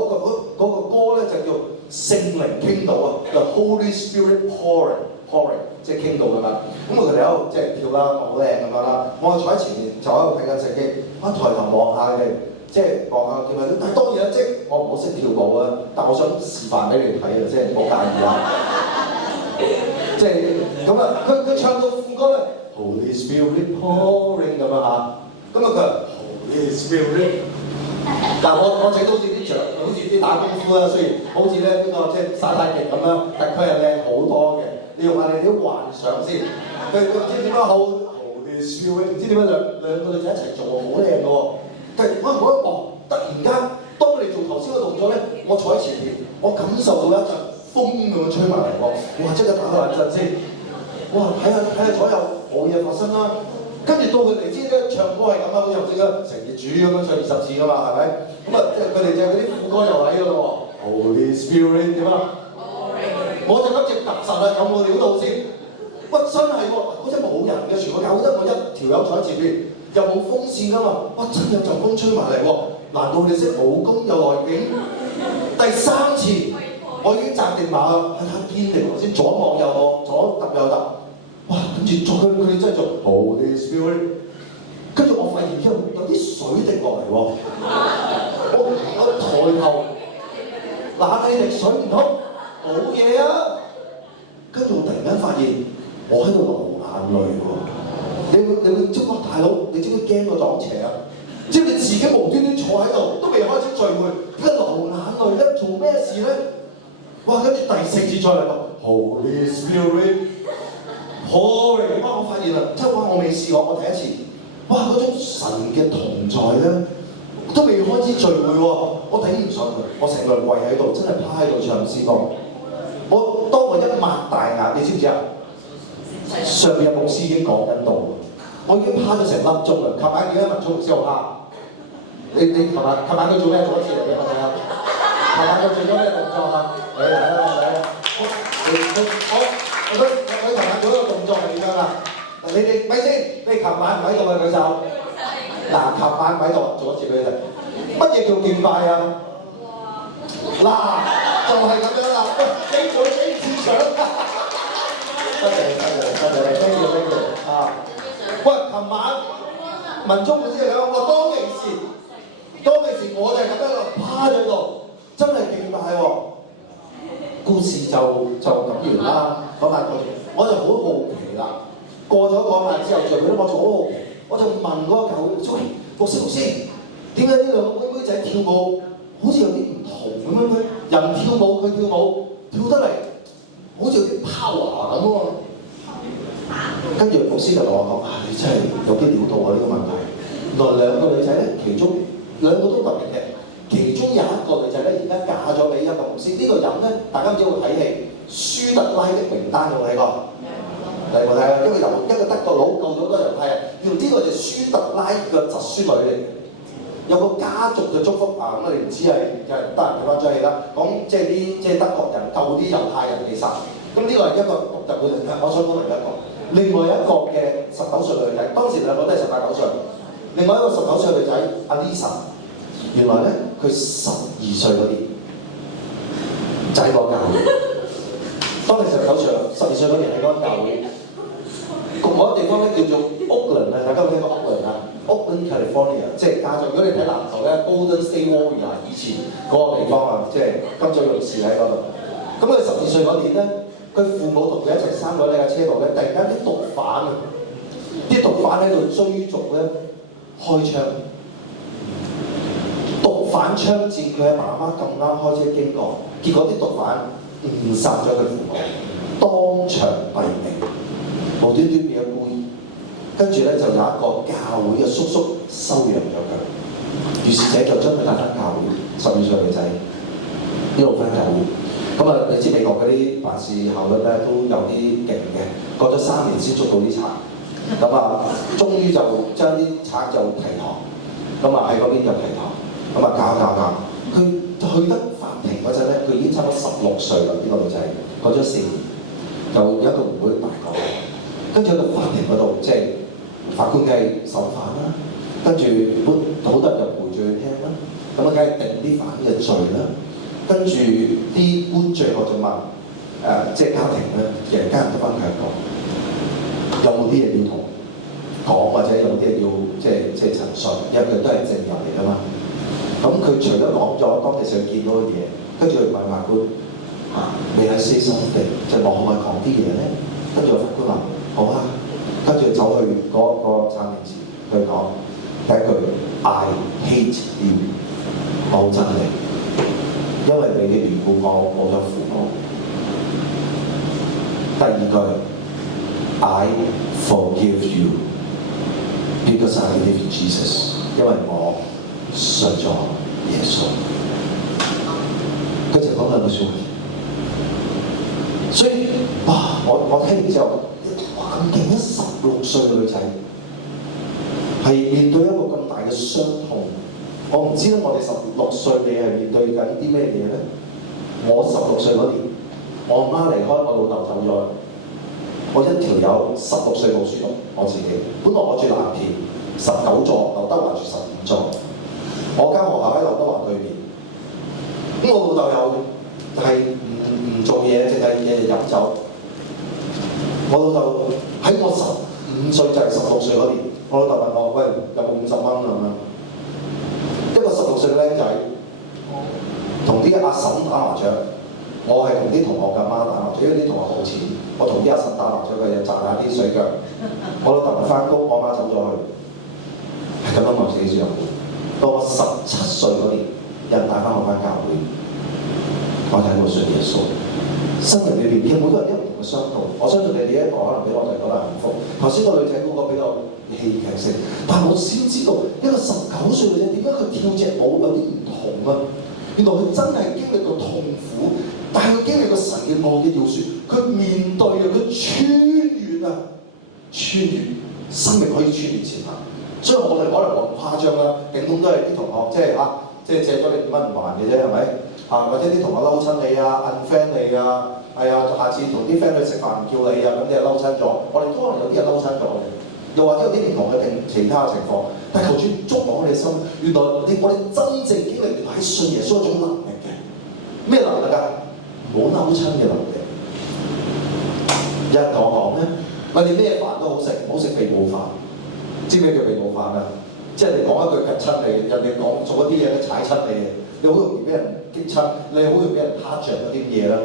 個歌咧就叫聖靈傾倒啊 ，The Holy Spirit pouring，即係傾倒㗎嘛。咁佢哋喺度即係跳啦，好靚咁樣啦。我坐喺前面就喺度睇緊聖經，我抬頭望下佢哋，即係望下叫咩？但係當然啦，即係我唔好識跳舞啊，但我想示範俾你哋睇啊，即係唔好介意啊。即係咁啊，佢唱到副歌咧 ，Holy Spirit pouring 咁樣嚇，咁啊佢 Holy Spirit。嗱我整到好似啲像，好似啲打功夫啦，雖然好似咧呢個即係耍太極咁樣，但佢係靚好多嘅。你用下你啲幻想先，佢唔知點解好 Holy Spirit，唔知點解兩個女仔一齊做好靚嘅喎。但係我一望，突然間當你做頭先個動作咧，我坐喺前面，我感受到一陣風咁樣吹埋嚟喎，哇！即刻打個冷震先，哇！睇下左右冇嘢發生啦。跟住到佢哋知咧唱歌係咁啊，好似頭先嗰成日煮咁樣唱20次噶嘛，係咪？咁啊，即係佢哋就嗰啲副歌又嚟㗎咯喎 ，Holy Spirit 點啊？我就諗住揼實啦，有冇料到先？喂，真係喎，嗰陣冇人嘅，全個教會得我一條友坐喺前邊，又冇風扇㗎嘛，哇！真有陣風吹埋嚟喎，難道你識武功有內勁？第3次我已經擲定馬啦，睇下邊嚟先，左望右望，左揼右揼。哇！跟住佢哋真係做 Holy Spirit， 跟住我發現有啲水滴落嚟喎，我抬頭冷氣滴水唔通冇嘢啊！跟住我突然間發現我喺度流眼淚喎，你會即係大佬，你知唔知驚我撞邪啊？即係你自己無端端坐喺度都未開始聚會，點解流眼淚咧？做咩事咧？哇！跟住第4次再嚟個 Holy Spirit。哇！我發現啦，即係我未試過，我第一次，哇！嗰種神嘅同在咧，都未開始聚會喎，我頂唔順啊！我成個人跪喺度，真係趴喺度唱詩歌。當我一擘大眼，你知唔知啊？上邊有牧師已經講緊道，我已經趴咗成粒鐘啦。琴晚見到文聰牧師又趴，你琴晚佢做咩做一次嚟嘅？係咪啊？琴晚佢做咗咩動作啊？嚟我琴晚做一個動作係點樣啊？你哋咪先，你琴晚唔喺度嘅舉手。嗱，琴晚唔喺度，做一次俾你睇。乜嘢叫敬拜啊？嗱，就係咁樣啦。喂，你做幾次相？多謝你 ，thank you 啊！喂，琴晚文聰老師嚟講，我當其時我就係咁樣趴咗喺度，真係敬拜喎。故事就咁完啦，講埋佢，我就好好奇啦。過咗嗰晚之後，聚會我就好好奇，我就問嗰個教會，喂，牧師，點解呢兩個妹妹仔跳舞好似有啲唔同咁樣？人跳舞佢跳舞，跳得嚟好似有啲 power 咁喎。跟住牧師就同我講：你真係有啲料到啊呢個問題。原來兩個女仔咧，其中兩個都特別嘅。其中有一個女仔咧，而家嫁咗俾一個牧師。呢個人咧，大家唔知會睇戲《舒特拉的名單》有冇睇過？你有冇睇啊？因為由一個德國佬救咗好多猶太人，用呢個就舒特拉嘅侄孫女嚟，有個家族嘅祝福啊！咁你唔知係有人得人睇翻出戲啦，講即係啲即係德國人救啲猶太人被殺。咁呢個係一個特別嘅，我想講另一個。另外一個嘅19歲女仔，當時兩個都係18、19歲。另外一個19歲女仔阿 Lisa。原來咧，佢12歲嗰年就喺個教會。當你19歲，12歲嗰年喺嗰個教會。嗰個地方咧叫做 Oakland 啊，大家有冇聽過 Oakland 啊 ？Oakland California， 即係加上如果你睇籃球咧 ，Golden State Warrior 以前嗰個地方啊，即係金州勇士喺嗰度。咁佢12歲嗰年咧，佢父母同佢一齊生咗呢架車度咧，突然間啲毒販喺度追逐咧，開槍。毒販槍戰，佢阿媽媽咁啱開車經過，結果啲毒販誤殺咗佢父母，當場斃命，無端端變咗孤兒。跟住咧就有一個教會嘅叔叔收養咗佢，於是者就將佢帶翻教會，12歲女仔一路翻教會。咁啊，你知美國嗰啲辦事效率咧都有啲勁嘅，過咗3年先捉到啲賊，咁啊，終於就將啲賊就提堂。咁啊喺嗰邊就提堂，咁啊搞，佢去得法庭嗰陣咧，佢已經差唔多16歲啦，呢個女仔過咗4年，就有一個會大講，跟住喺個法庭嗰度，即係法官梗係審判啦，跟住好多人就陪住佢聽啦，咁啊梗係定啲犯嘅罪啦，跟住啲官最後就問即係家庭咧，其實家人都分享過，有冇啲嘢要同講，或者有冇啲嘢要即係陳述，因為佢都係證人嚟㗎嘛。咁佢除咗講咗當地上見到嘅嘢，跟住佢問法官你喺 say something，即係我可唔可以講啲嘢咧？跟住個法官話好啊，跟住走去嗰個產面前，佢講第一句 I hate you， 我好憎你，因為你嘅緣故我冇咗父母。第二句 I forgive you because I believe in Jesus， 因為我信咗耶穌。佢就講兩句説話，所以哇！我聽完之後，哇咁勁！16歲嘅女仔係面對一個咁大嘅傷痛，我唔知咧。我哋16歲你係面對緊啲咩嘢咧？我16歲嗰年，我媽離開我老豆走咗，我一條友16歲冇書讀，我自己。本來我住藍田19座，劉德華住15座，我間學校喺劉德華對面。咁我老豆又係唔做嘢，淨係日日飲酒。我老豆喺我15歲就係16歲嗰年，我老豆問我：喂，有冇50蚊咁樣？一個16歲嘅僆仔，同啲阿嬸打麻雀。我係同啲同學嘅媽打麻雀，因為啲同學冇錢，我同啲阿嬸打麻雀，佢就賺下啲水腳。我老豆唔翻工，我媽走咗去，係咁樣我自己住入去。到我17歲嗰年，有人帶翻我翻教會，我睇到信耶穌。生命裏邊嘅每個人有唔同嘅傷痛，我相信你哋一個可能比我哋覺得幸福。頭先個女仔嗰個比較戲劇性，但係我先知道一個19歲嘅女仔點解佢跳隻舞有啲唔同啊！原來佢真係經歷過痛苦，但係佢經歷過神嘅愛嘅饒恕，佢面對啊，佢穿越啊，穿越生命可以穿越前行。所以我哋可能話誇張啦，頂多都係啲同學即係借咗你5蚊唔還嘅啫，係咪？或者啲同學嬲親你啊 unfriend 你啊，係啊，下次同啲 friend 去食飯唔叫你啊，咁你又嬲親咗。我哋可能有啲人嬲親咗嘅，又或者有啲唔同嘅其他情況。但係求主觸摸我哋心，原來我哋真正經歷原來係信耶穌一種能力嘅。咩能力啊？冇嬲親嘅能力。有人同我講咧，我哋咩飯都好食，唔好食避母飯。知咩叫避母飯啊？即係你講一句及親你，人哋講做一啲嘢咧踩親你嘅，你好容易俾人激親，你好容易俾人蝦着嗰啲嘢啦。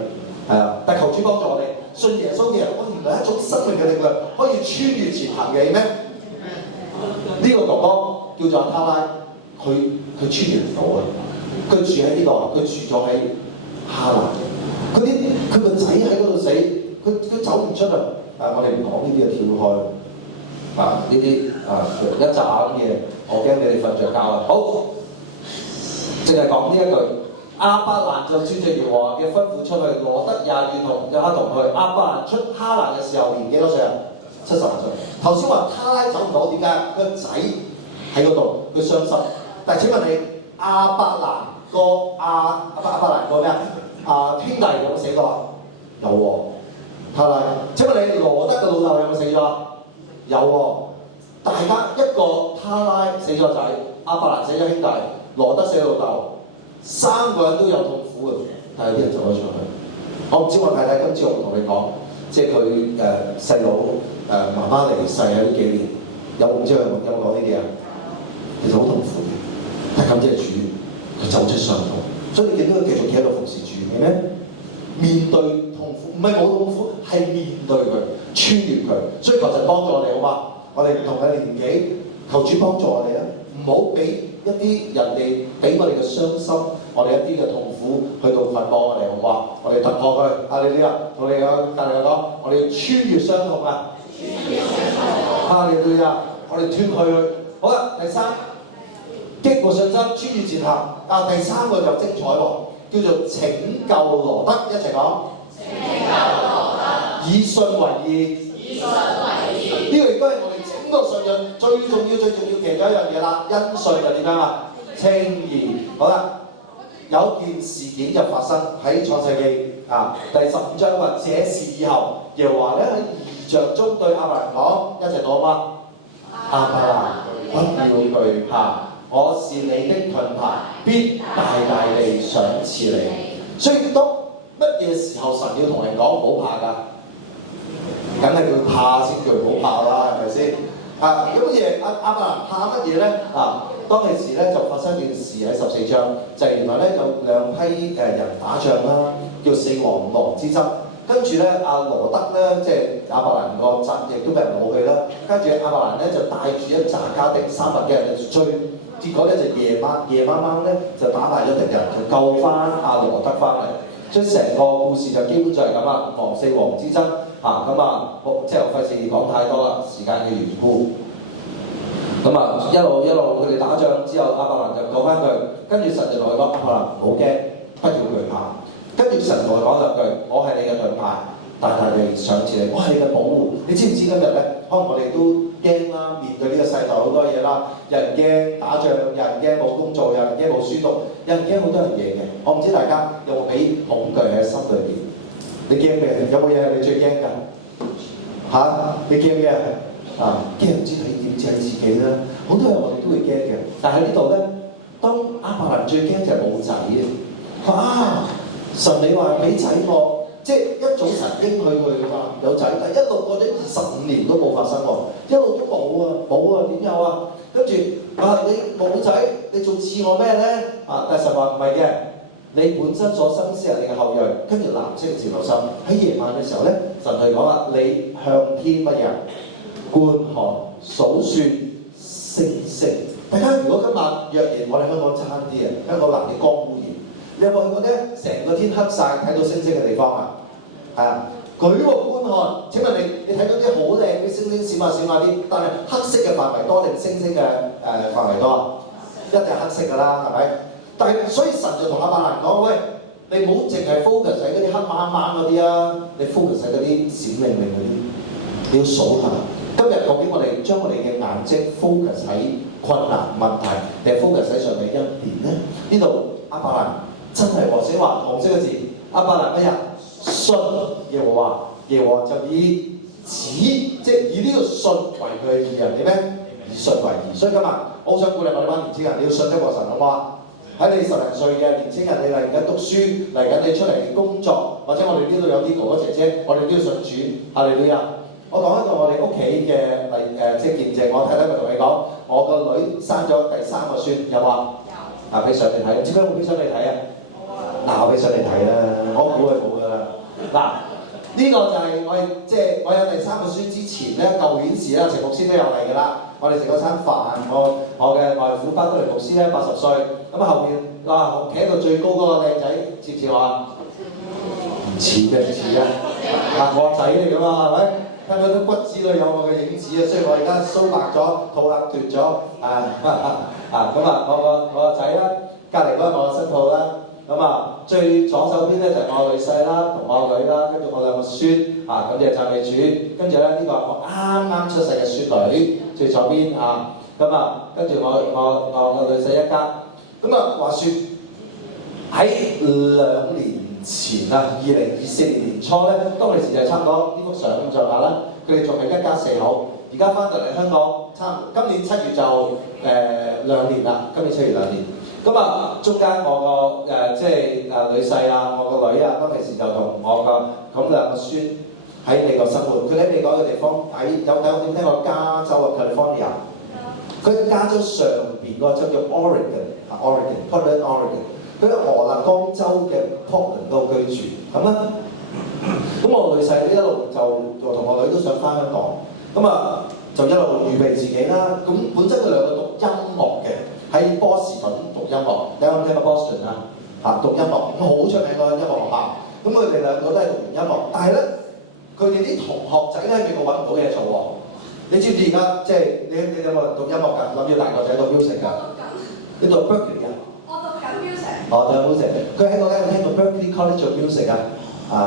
係啊，但係求主幫助我哋，信耶穌嘅人，我原來係一種生命嘅力量，可以穿越前行嘅咩？呢個哥哥叫做他拉，佢穿越唔到啊！佢住喺呢個，佢住咗喺哈蘭，佢個仔喺嗰度死，佢走唔出啊！我哋唔講呢啲就跳開。呢啲一紮咁嘢，我驚你哋瞓着覺啦。好，淨係講呢一句，亞伯蘭就照着耶和華嘅吩咐出去，羅得也與他同去。亞伯蘭出哈蘭嘅時候年幾多歲啊？70歲。頭先話他拉走唔到，點解？個仔喺嗰度，佢傷心。但係請問你，亞伯蘭個咩啊？兄弟有冇死咗啊？有喎，他拉。請問你羅得嘅老豆有冇死咗？有喎，大家一個他拉死咗仔，亞伯蘭死咗兄弟，羅得死老豆，3個人都有痛苦嘅，但係啲人走咗出去。我唔知我太太今次我同你講，即係佢細佬媽媽離世喺呢幾年，唔知佢有冇講呢啲啊？其實好痛苦嘅，但係感謝主，佢走出傷痛，所以你見到佢繼續企喺度服侍主，係咩？面對痛苦，唔係冇痛苦，係面對佢，穿越佢。所以求神幫助我哋，好嘛？我哋唔同嘅年紀，求主幫助我哋啊！唔好俾一啲人哋俾我哋嘅傷心，我哋一啲嘅痛苦去到捆綁我哋，好唔好啊？我哋突破佢，哈利路亞！同你隔離講，我哋要穿越傷痛啊！哈利路亞！我哋脫去。好啦，第3，激活信心，穿越前行。第3個就精彩喎，叫做拯救羅得，一齊講。拯救羅得，以信為義。呢個亦都係我哋整個信任最重要其中一樣嘢啦，因信就點樣啊？稱義。好啦，有件事件就發生喺創世記第15章話，這事以後，耶和華咧喺異象中對亞伯蘭講，一齊講嘛，亞伯蘭不要懼怕，我是你的盾牌，必大大地賞賜你。所以當乜嘢時候神要同人講唔好怕㗎？梗係會怕先叫唔好怕啦，係咪先？咁嘢亞伯蘭怕乜嘢咧？當其時咧就發生件事喺14章，就係原來咧有兩批人打仗啦，叫4王5王之爭。跟住咧阿羅德咧，即係亞伯蘭個陣亦都俾人攞去啦。跟住亞伯蘭咧就帶住一紮家丁300幾人去追，結果咧就夜晚咧就打敗咗敵人，就救翻阿羅德翻嚟。所以成個故事就基本就係咁啦，4王之爭。即係我費事講太多啦，時間嘅緣故。一路佢哋打仗之後，亞伯蘭就救翻佢，跟住神就同佢講：亞伯蘭唔好驚，不要懼怕。跟住神同佢講兩句：我係你嘅盾牌，大大地賞賜你，我係你嘅保護。你知唔知今日咧？可能我哋都驚啦，面對呢個世代好多嘢啦，有人驚打仗，有人驚冇工做，有人驚冇書讀，有人驚好多樣嘢嘅。我唔知大家有冇俾恐懼喺心裏邊？你驚咩？有冇嘢你最驚㗎？你驚咩驚唔知你點治自己啦。好多人我哋都會驚嘅，但係呢度咧，當亞伯蘭最驚就係冇仔嘅。神你話俾仔我，即係一早神應許佢㗎嘛，有仔，但一路過咗25年都冇發生喎，一路都冇啊，點有啊？跟住你冇仔，你仲賜我咩咧？但神話唔係嘅。你本身所生先係你嘅後裔，跟住藍色嘅箭頭心喺夜晚嘅時候咧，神係講啦，你向天乜嘢觀看數算星星。大家如果今日若然我哋香港差啲香港藍啲光污染，你有冇去過咧？成個天黑晒睇到星星嘅地方舉目觀看，請問你睇到啲好靚啲星星閃下啲，但係黑色嘅範圍多定星星嘅範圍多啊？一定係黑色㗎啦，係咪？但係，所以神就同亞伯蘭講：喂，你唔好淨係 focus 喺嗰啲黑掹掹嗰啲啊，你 focus 喺嗰啲閃靈靈嗰啲，你要數下。今日究竟我哋將我哋嘅眼睛 focus 喺困難問題，定係 focus 喺上帝恩典咧？呢度亞伯蘭真係寫話紅色嘅字，亞伯蘭乜嘢？信耶和華，耶和華就以即係以呢個信為佢嘅義人，點咩？以信為義。所以今日我好想鼓勵我哋班年輕人，你要信得過神，好唔好啊？喺你10零歲嘅年青人，你嚟緊讀書，嚟緊你出嚟工作，或者我哋呢度有啲哥哥姐姐，我哋都要信主。哈利路亞！我講一個我哋屋企嘅即係見證，我睇睇佢同你講，我個女生咗第3個孫，有冇？有。俾上你睇，唔知佢會唔會俾上你睇啊？冇俾上你睇啦，我估係冇㗎啦。呢個就係我有第3個孫之前咧，舊年時啦，陳牧師都有嚟㗎啦。我哋食嗰餐飯，我嘅外父巴多尼牧師咧80歲，咁後邊企喺度最高嗰個靚仔，似唔似我啊？唔似嘅，唔似嘅，我仔嚟㗎嘛，係咪？睇到啲骨子裏有我嘅影子啊，雖然我而家鬚白咗，肚腩脫咗，我個仔啦，隔離嗰個我新抱啦。最左手邊咧就係我女婿啦，同我女啦，跟住我2個孫咁就讚美主。跟住咧呢個係我啱啱出世嘅孫女，最左邊跟住我女婿一家。話説喺2年前2024年年初咧，當其時就差唔多呢幅相咁上下啦。佢哋仲係一家4口，而家翻到嚟香港，今年7月就2年啦。今年7月2年。中間我個女婿我個女當其時就同我個2個孫喺美國生活。佢喺美國嘅地方有點聽過加州 California？ 佢喺加州上邊嗰個州叫 Portland Oregon。佢喺俄勒岡州嘅 Portland 度居住。我女婿一路就同我女都想翻香港，就一路預備自己啦。本身佢2個讀音樂嘅。喺波士頓讀音樂，你有冇聽過 Boston 讀音樂好出名個音樂學校。佢哋2個都係讀完音樂，但係咧，佢哋啲同學仔咧喺美國揾唔到嘢做喎。你知唔知而家你有冇人讀音樂㗎？諗住大個仔讀 music 㗎？你讀 Berkeley 㗎？我讀緊 music。讀 music。佢喺嗰間聽過 Berkeley College of Music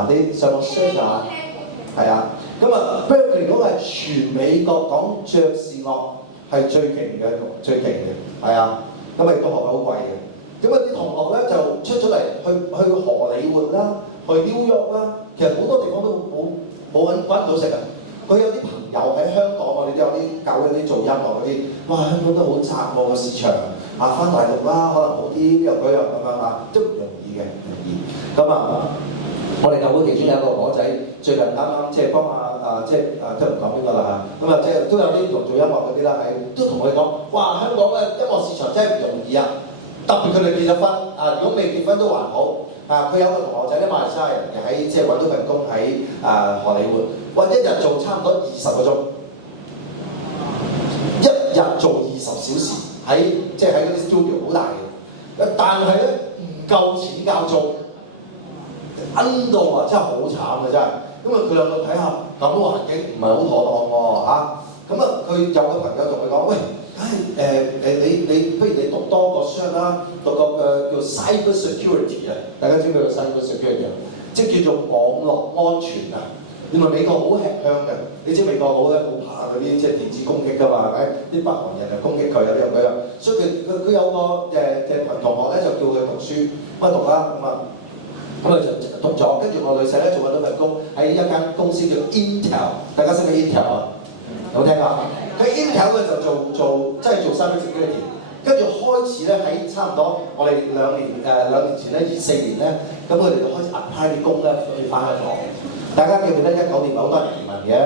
你上網 search 下。係啊。咁啊 Berklee 嗰個係全美國講爵士樂係最勁嘅，係啊，咁啊個學費好貴嘅。咁啊啲同學咧就出咗嚟去荷里活啦，去紐約啦，其實好多地方都冇揾唔到食啊。佢有啲朋友喺香港，我哋都有啲搞嗰啲做音樂嗰啲，哇香港都好窄喎個市場，啊翻大陸啦可能好啲，呢樣嗰樣咁樣啊，都唔容易嘅，唔容易。咁啊，我哋教會其中有一個伙仔，最近啱啱即係幫都唔講邊個啦嚇，咁啊即係都有啲同做音樂嗰啲啦，都同佢講，哇香港嘅音樂市場真係唔容易啊！特別佢哋結咗婚啊，如果未結婚都還好啊。佢有個同學仔咧，馬來西亞人嘅喺即係揾到份工喺荷里活，哇一日做差唔多20個鐘，一日做20小時喺即係喺嗰啲 studio 好大嘅，但係咧唔夠錢交租，奀到啊真係好慘嘅真係。咁啊佢兩個睇下咁嘅環境唔係好妥當喎嚇，咁啊佢有個朋友同佢講喂。你不如你讀多個 cert 啦，讀個叫 cyber security 啊，大家知唔知道 cyber security 啊？即係叫做網絡安全啊。原來美國好吃香嘅，你知美國好怕嗰啲即係電子攻擊㗎嘛，係咪？啲北韓人就攻擊佢啊，呢樣嗰樣，所以佢有個同學咧就叫佢讀書，咁啊讀啦，咁啊就讀咗，跟住個女仔咧做緊到份工喺一間公司叫 Intel， 大家識唔識 Intel 啊？有聽啊？佢 Intel 咧就做即係做 cyber security， 跟住開始咧喺差唔多我哋兩年前咧24年咧，咁佢哋就開始 apply 啲工咧去翻香港。大家記唔記得19年好多人移民嘅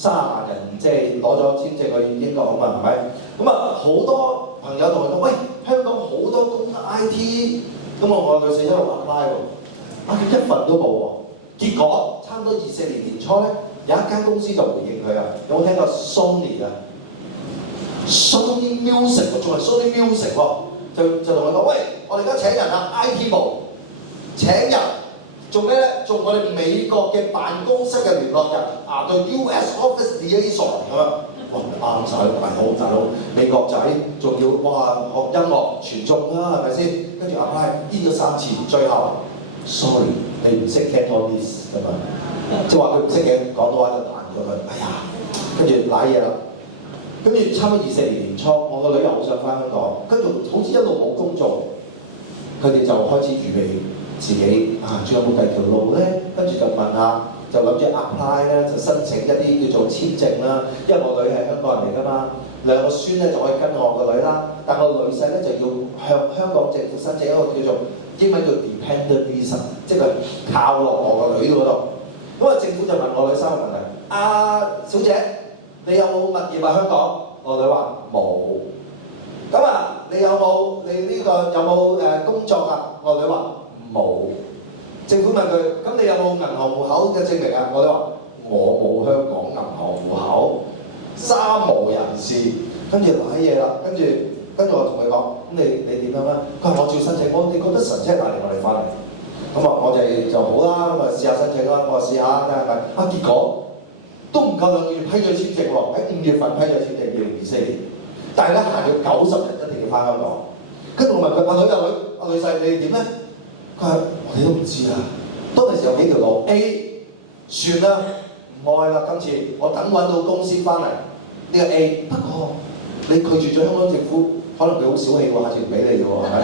，30萬人即係攞咗簽證去英國啊嘛，係咪？咁啊好多朋友同佢講，喂香港好多工 IT， 咁我女仔一路 apply 喎，佢一份都冇喎。結果差唔多24年年初咧。有一間公司就回應佢啊，有冇聽過 Sony 啊 ？Sony Music 喎，仲係 Sony Music 喎，就同佢講：喂，我哋而家請人啊 ，IT 部請人做咩咧？做我哋美國嘅辦公室嘅聯絡人啊，做 US Office Liaison 咁樣。哇，啱晒，大佬，美國仔仲要哇學音樂傳頌啦，係咪先？跟住 apply 呢個3次，最後 sorry 你唔識 Cantonese 㗎嘛？即係話佢唔識嘅廣東話就彈咗佢，哎呀，跟住賴嘢啦，跟住差唔多24年年初，我個女又好想翻香港，跟住好似一路冇工做，佢哋就開始預備自己啊，仲有冇第二條路咧？跟住就問下，就諗住 apply 咧，就申請一啲叫做簽證啦，因為我女係香港人嚟㗎嘛，兩個孫咧就可以跟我個女啦，但個女婿咧就要向香港政府申請一個叫做英文叫 dependent visa， 即係佢靠落我個女嗰度。咁啊，政府就問我女3個問題：小姐，你有冇物業啊？香港？我女話冇。咁啊，你呢個有冇工作啊？我女話冇。政府問佢：咁你有冇銀行戶口嘅證明啊？我女話我冇香港銀行戶口，三無人士。跟住賴嘢啦，跟住我同佢講：咁你點樣咧？佢話我照申請，你覺得神車帶領我哋翻嚟？咁啊，我哋就好啦，咁啊試下申請啦，我話試下睇下係咪啊？結果都唔夠2個月批咗簽證喎，喺5月份批咗簽證，2024年，但係咧限咗90日一定要翻香港。跟住我問佢：阿女婿你點咧？佢話我哋都唔知啊。當時有幾條路 A， 算啦，唔愛啦，今次我等揾到公司翻嚟呢個 A。不過你拒絕咗香港政府，可能佢好小氣喎，下次唔俾你嘅喎，係咪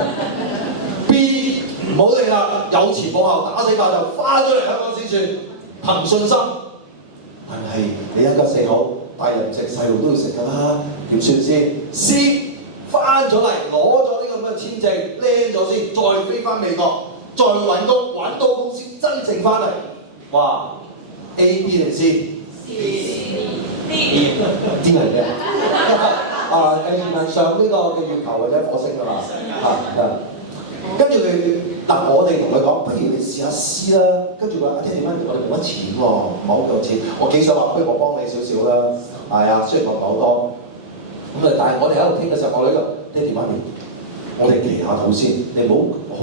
？B 唔好理啦，有前冇後，打死爆就翻咗嚟香港先算，憑信心。但係你一家4口，大人食細路都要食㗎啦，點算先 ？C 翻咗嚟攞咗呢個咁嘅簽證，靚咗先，再飛翻美國，再揾工，揾到公司真正翻嚟，哇 A B 定 C？D 係咩移民上呢個嘅月球或者火星㗎嘛，跟住我哋同佢講，不如你試下 C 啦。跟住佢話：點解我哋冇乜錢喎，唔係好夠錢。我幾想話，不如我幫你少少啦。係啊，雖然我唔係好多。咁但係我哋喺度傾嘅時候，我呢個爹哋媽咪，我哋祈下禱先，你唔好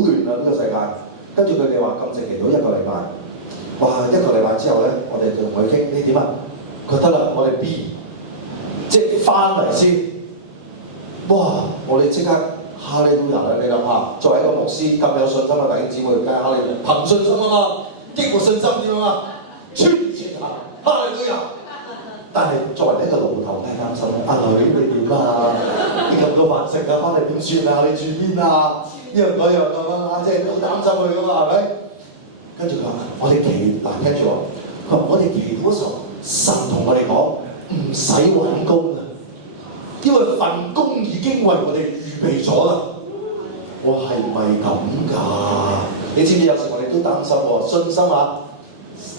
亂啊呢個世界。跟住佢哋話禁食祈禱1個禮拜。哇！1個禮拜之後咧，我哋就同佢傾，你點啊？佢得啦，我哋 B， 即係翻嚟先。哇！我哋即刻。哈利路亞啦！你諗下，作為一個牧師咁有信心嘅弟兄姊妹，梗係哈利路亞，憑信心啊嘛，激活信心點啊嘛？穿越前行，哈利路亞！但係作為一個老頭，係擔心阿女你點啊？你咁多飯食啊，翻嚟點算啊？你住邊啊？呢樣嗰樣咁樣即係好擔心佢噶嘛，係咪？跟住佢話：我哋祈嗱聽住我，佢話我哋祈禱嗰時候，神同我哋講唔使揾工啊，因為份工已經為我哋預備咗啦。我係咪咁㗎？你知唔知有時我哋都擔心喎，信心啊！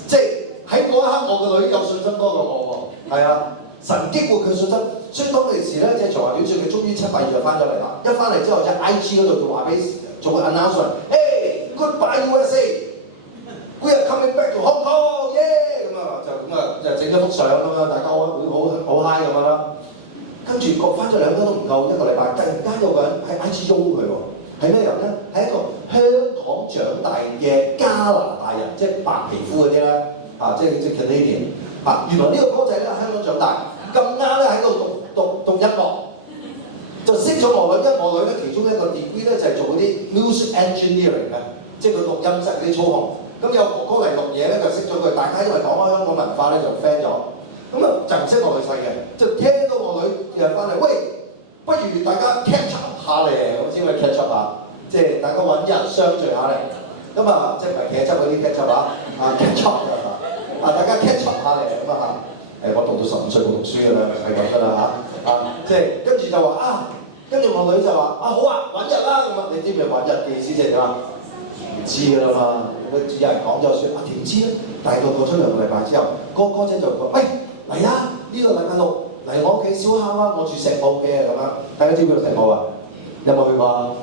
即係喺嗰一刻，我個女有信心多過我喎。係啊，神激活佢信心，所以當其時咧，即係長話短説，佢終於7、8月就翻咗嚟啦。一翻嚟之後，就 IG 嗰度就話俾做個 announcement，Hey goodbye USA，we are coming back to Hong Kong，耶！咁啊就整咗幅相咁樣，大家好 high 咁樣啦。跟住翻咗兩日都唔夠1個禮拜，突然間有個人喺 IG 喐佢喎。係咩人咧？係一個香港長大嘅加拿大人，即係白皮膚嗰啲咧，即係 Canadian。原來呢個哥仔咧喺香港長大，咁啱咧喺度讀音樂，就識咗我女，因為我女咧其中一個 degree 咧就係做嗰啲 music engineering 嘅，即係佢錄音室嗰啲操控。咁有哥哥嚟錄嘢咧，就識咗佢，大家因為講開香港文化咧就 friend 咗。咁啊就唔識我女細嘅，就聽到我女又翻嚟，喂！不如大家 catch up 下嚟，我知咪 catch up 下，即係大家揾日相聚下嚟。咁啊，即係唔係茄汁嗰啲 catch up catch up 大家 catch up 下嚟咁啊我讀到15歲冇讀書㗎啦，係咁㗎啦即係跟住就話跟住我女就話好啊，揾日啦咁啊，你知唔知揾日嘅意思即係點啊？唔知㗎啦嘛，有人講咗算點知咧？大概過咗2個禮拜之後，哥姐就講：喂嚟啊！呢個禮拜六。嚟我屋企燒烤啊！我住石澳嘅咁樣，大家知唔知道石澳啊？有冇去過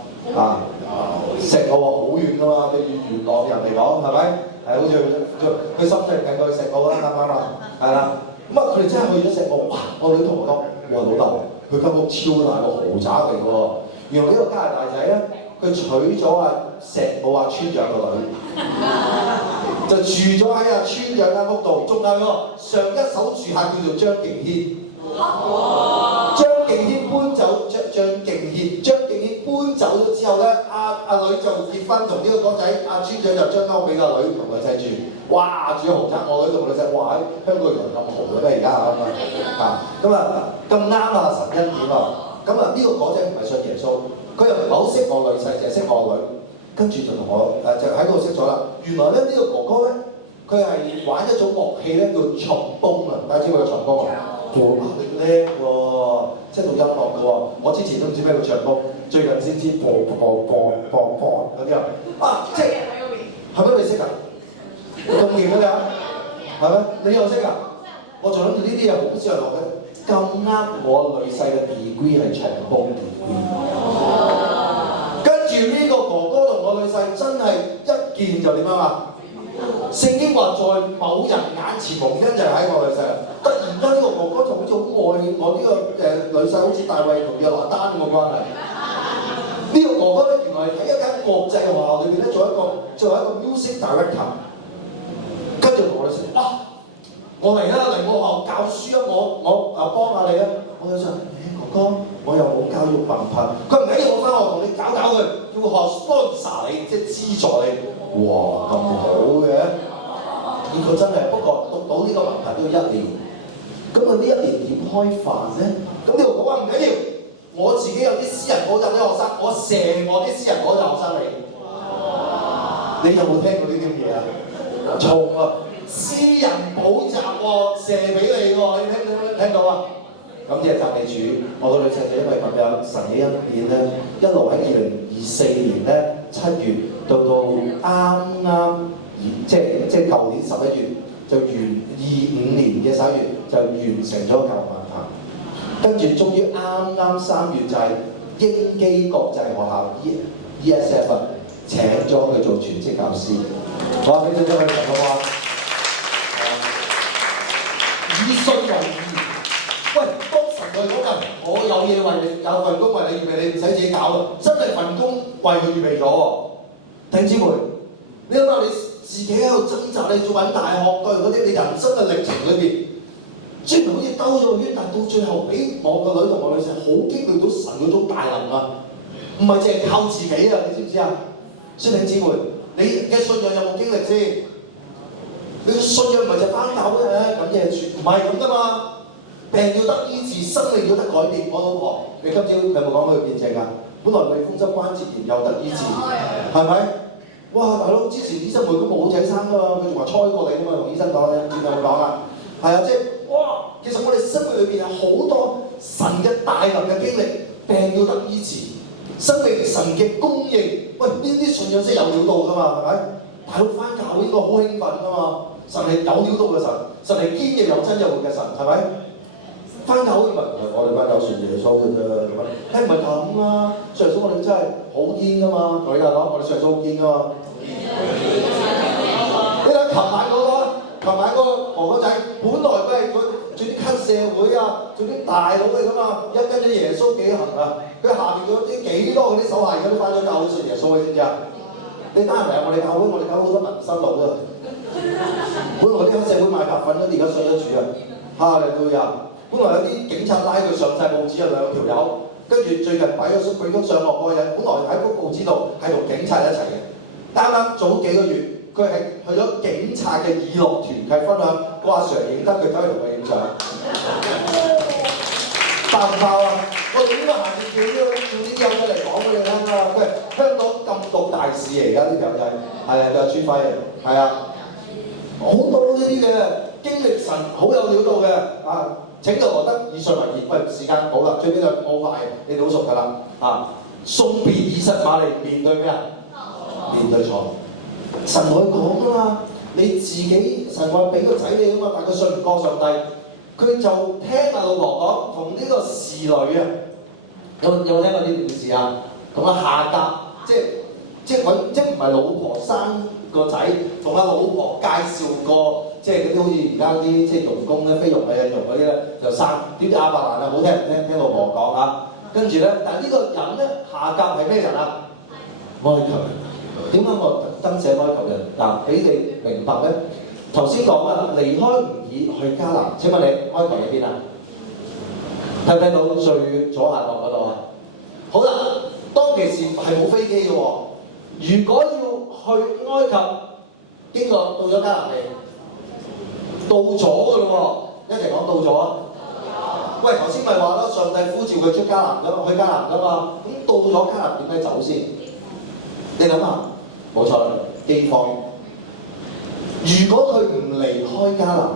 石澳好遠㗎嘛，對於元朗人嚟講係咪？係好似佢深圳近過去石澳啦，啱唔啱啊？係啦，咁佢哋真係去咗石澳，哇！我女同學講：哇老豆，佢間屋超大個豪宅嚟㗎喎！原來呢個加拿大仔咧，佢娶咗石澳村長個女，就住咗喺村長間屋度，仲有個上一手住客叫做張敬軒。張敬軒搬走咗之後咧，阿女就結婚同呢個哥仔，村長就將間屋俾個女同女仔住，哇！住豪宅，我女同女仔，哇！香港原來咁豪嘅咩而家咁啱神恩典喎，咁呢個哥仔唔係信耶穌，佢又唔係好識我女細，淨係識我女，跟住就同我就喺度識咗啦。原來咧呢個哥哥咧，佢係玩一種樂器咧叫長弓啊，大家知唔知佢長弓啊？哇！你叻喎，即係讀音樂嘅喎。我之前都唔知咩叫長弓，最近先知播嗰啲即係係咪你識㗎？咁勁嘅你係咪？你又識㗎？我仲諗住呢啲嘢好少人學嘅。咁啱我女婿嘅 degree 係長弓 degree，跟住呢個哥哥同我女婿真係一見就點樣啊？聖經話在某人眼前蒙恩就係喺我女婿，突然間呢個哥哥就好似好愛我呢個女婿，好似大衛同約拿單咁嘅關係。呢個哥哥咧原來喺一間國際學校裏邊咧做一個 music director， 跟住同我女婿我嚟啦，嚟我學校教書啊，我幫下你啊。我女婿哥哥，我又冇教育文憑，佢唔緊要，我翻學同你搞佢，要學 sponsor 你，即係資助你。哇，咁好嘅，結果真係，不過讀到呢個文憑都要1年，咁呢1年點開飯咧？咁呢個講話唔緊要，我自己有啲私人補習啲學生，我射我啲私人補習學生你有冇聽過呢啲嘢啊？從私人補習喎，射俾你喎，你聽到啊？咁即係讚美主，我個女仔就因為咁樣神嘅恩典咧，一路喺2024年咧7月到啱即係舊年11月就完25年嘅11月就完成咗舊文憑，跟住終於啱3月就係英基國際學校 ESF 請咗佢做全職教師，我話俾你聽佢講嘅話，以信為義。喂，當神佢講緊，我有嘢為你，有份工為你預備，你唔使自己搞啦，真係份工為佢預備咗喎。弟兄姊妹，你諗下你自己喺度掙扎，你做緊大學對嗰啲你人生嘅歷程裏邊，雖然好似兜咗個圈，但到最後俾我個女同我女仔好經歷到神嗰種大能啊！唔係淨係靠自己啊，你知唔知啊？弟兄姊妹，你嘅信仰有冇經歷先？你嘅信仰唔係就翻教嘅，咁嘢唔係咁噶嘛。病要得醫治，生命要得改變。我老婆，你今朝有冇講佢見證啊？本來類風濕關節炎又得醫治，係咪？哇！大佬之前醫生會都冇仔生噶嘛，佢仲話猜過你噶嘛，同醫生講咧，知唔知我講啊？係啊，即係哇！其實我哋生命裏邊有好多神嘅大能嘅經歷，病要得醫治，生命神嘅供應。喂，呢啲信仰先有料到噶嘛，係咪？大佬翻教會應該好興奮噶嘛，神係有料到嘅神，神係堅嘅有真有活嘅神，係咪？翻教會咪我哋翻教信耶穌嘅啫，咁啊，梗唔係咁啦！上耶穌我哋真係好堅噶嘛，同你講我哋上耶穌好堅噶嘛。你睇琴晚嗰個哥哥仔，本來佢係做啲黑社會啊，做啲大佬嚟噶嘛，一跟咗耶穌幾行啊，佢下邊嗰啲幾多嗰啲手下而家都翻咗教會信耶穌嘅，知唔知啊？你單係嚟我哋教會，我哋教會好多民生佬啊！本來啲黑社會賣白粉嗰啲而家信咗主啊，哈利路亞！本來有啲警察拉佢上晒報紙啊，兩條友，跟住最近擺咗佢都上落嗰個人，本來喺嗰報紙度係同警察一齊嘅，啱啱早幾個月，佢係去咗警察嘅義樂團契分享，個阿 Sir 影得佢走去同佢影相，爆唔爆啊？我哋應該下次叫呢啲友仔嚟講俾你聽啊！佢係香港禁毒大使嚟，而家啲友仔係啊，就係朱輝啊，係啊，好多呢啲嘅經歷神好有料到嘅啊！請就何得以信為義。喂，時間好啦，最尾兩個好快，你哋好熟㗎啦啊！送別以實瑪利面對咩啊？面對錯。神同佢講啊嘛，你自己神話俾個仔你啊嘛，但佢信唔過上帝，佢就聽阿老婆講，同呢個侍女啊，有冇聽過呢件事啊？同阿夏甲，即係唔係老婆生個仔，同阿老婆介紹過。即係嗰啲好似而家啲即係傭工咧，菲傭啊、印傭嗰啲咧就生，點知亞伯蘭啊好聽唔聽？聽老婆講啊，跟住咧，但係呢個人咧，夏甲係咩人啊？埃及人。點解我特登寫埃及人？嗱，俾你明白咧。頭先講啊，離開吾珥去迦南。請問你埃及喺邊啊？睇唔睇到最左下角嗰度啊？好啦，當其時係冇飛機嘅喎。如果要去埃及，經過到咗迦南未？到咗嘅咯喎，一齊講到咗。喂，頭先咪話咯，上帝呼召佢出迦南㗎嘛，去迦南㗎嘛。咁到咗迦南點解走先？你諗下，冇錯啦，饑荒。如果佢唔離開迦南，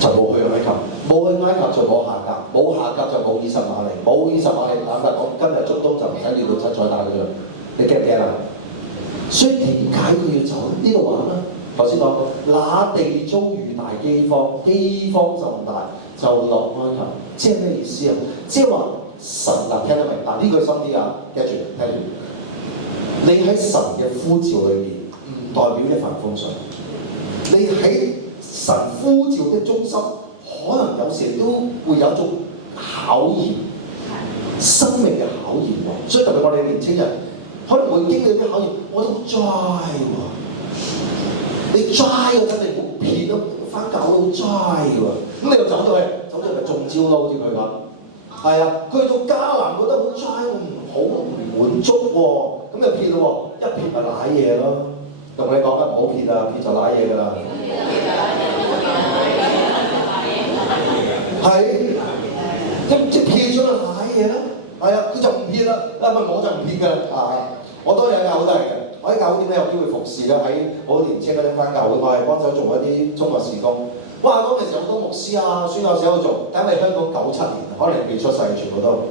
就冇去埃及，冇去埃及就冇夏甲，冇夏甲就冇以實瑪利，冇以實瑪利，坦白講，今日中東就唔使料到七彩打佢啦。你驚唔驚啊？所以點解佢要走呢度玩啦？頭先講，那地遭遇大饑荒，饑荒甚大，就落埃及。即係咩意思啊？即係話神能聽得明，嗱呢句深啲啊，記住聽住。你喺神嘅呼召裏面，唔代表一帆風順。你喺神呼召嘅中心，可能有時都會有一種考驗，生命嘅考驗喎。所以特別我哋年青人，可能會經歷啲考驗，我都 dry 喎。你 dry 嗰陣你唔好撇咯，翻教都 dry 喎。咁你就走咗去中招咯，好似佢咁。係啊，佢到迦南覺得好 dry，好唔滿足喎。咁就撇咯喎，一撇咪賴嘢咯。同你講啦，唔好撇啊，撇就賴嘢㗎啦。係，即撇咗就賴嘢啦。係啊，佢就唔撇啦。啊，我就唔撇㗎。啊，我當然有教會都係嘅。我喺教會點解有機會服侍咧？喺好年青嗰啲翻教會，我係幫手做一啲中學事工。哇！嗰陣時好多牧師啊、宣教士喺度做，因為香港97年，可能未出世，全部都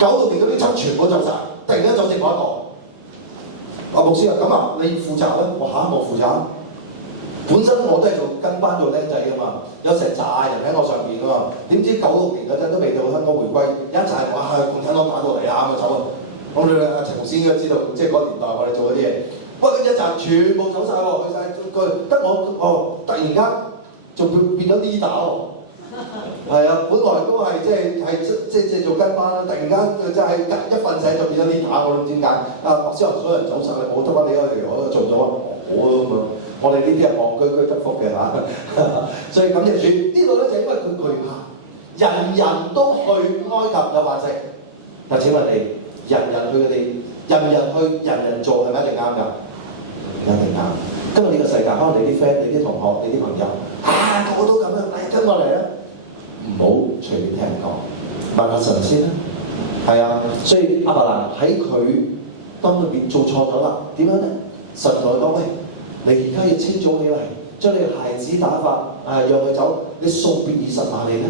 96年嗰啲七全部走晒，突然間走剩我一個。牧師話：咁啊，你負責咧？我嚇我負責。本身我都係做跟班做僆仔㗎嘛，有成扎人喺我上邊㗎嘛。點知96年嗰陣都未到香港回歸，一齊哇共產黨打過嚟啊咁就走啊！咁你阿陳牧師應該知道，即係嗰個年代我哋做嗰啲嘢。喂，一陣全部走晒喎，去晒佢得我突然間就變咗 leader 喎。係啊，本來都係即係做跟班啦，突然間即係一瞓醒就變咗 leader，我都唔知點解。啊，之後所有人走晒，我得翻你一條，我做咗好咁樣。我哋呢啲係戇居居得福嘅嚇，所以感謝主。呢度咧就因為佢懼怕，人人都去埃及有飯食。但請問你，人人去嘅地，人人去，人人做係咪一定啱㗎？一定啱。今日呢個世界，可能你啲 friend、你啲同學、你啲朋友個個都咁樣，跟我嚟啊！唔好隨便聽人講，問下神先啦。係啊，所以亞伯蘭喺佢當裏邊做錯咗啦，點樣咧？神同佢講：喂，你而家要清早起嚟，將你嘅孩子打發讓佢走，你送別以實瑪利咧。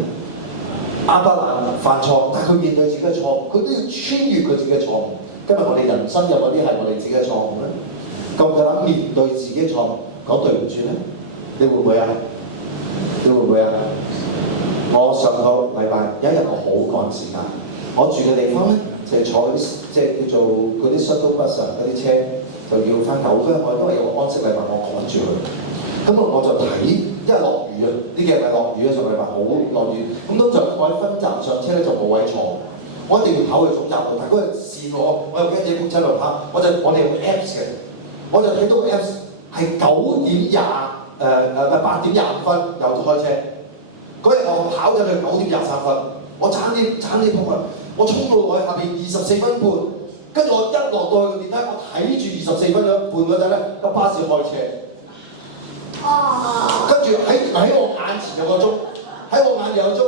亞伯蘭犯錯，但係佢面對自己嘅錯誤，佢都要穿越佢自己嘅錯誤。今日我哋人生有冇啲係我哋自己嘅錯誤咧？夠唔夠膽面對自己嘅錯誤，講對唔住咧？你會唔會啊？你會唔會啊？我上個禮拜有一日我好趕時間，我住嘅地方咧就係坐即係叫做嗰啲 shuttle bus 嗰啲車，就要翻9分，因為有個安息禮拜我趕住佢。咁我就睇，因為落雨啊，呢幾日咪落雨啊，上個禮拜好落雨。咁通常我喺分站上車咧就冇位坐，我一定要跑去總站度。但係嗰日試我又驚嘢公車度跑，我哋有 Apps 嘅，我就睇到 Apps 係8點25分又開車。嗰日我跑咗去9點23分，我差啲撲啊！我衝到落去下邊24分半，跟住我一落到去個電梯，我睇住24分半嗰陣咧，個巴士開車。跟住喺我眼前有個鐘，喺我眼前有個鐘，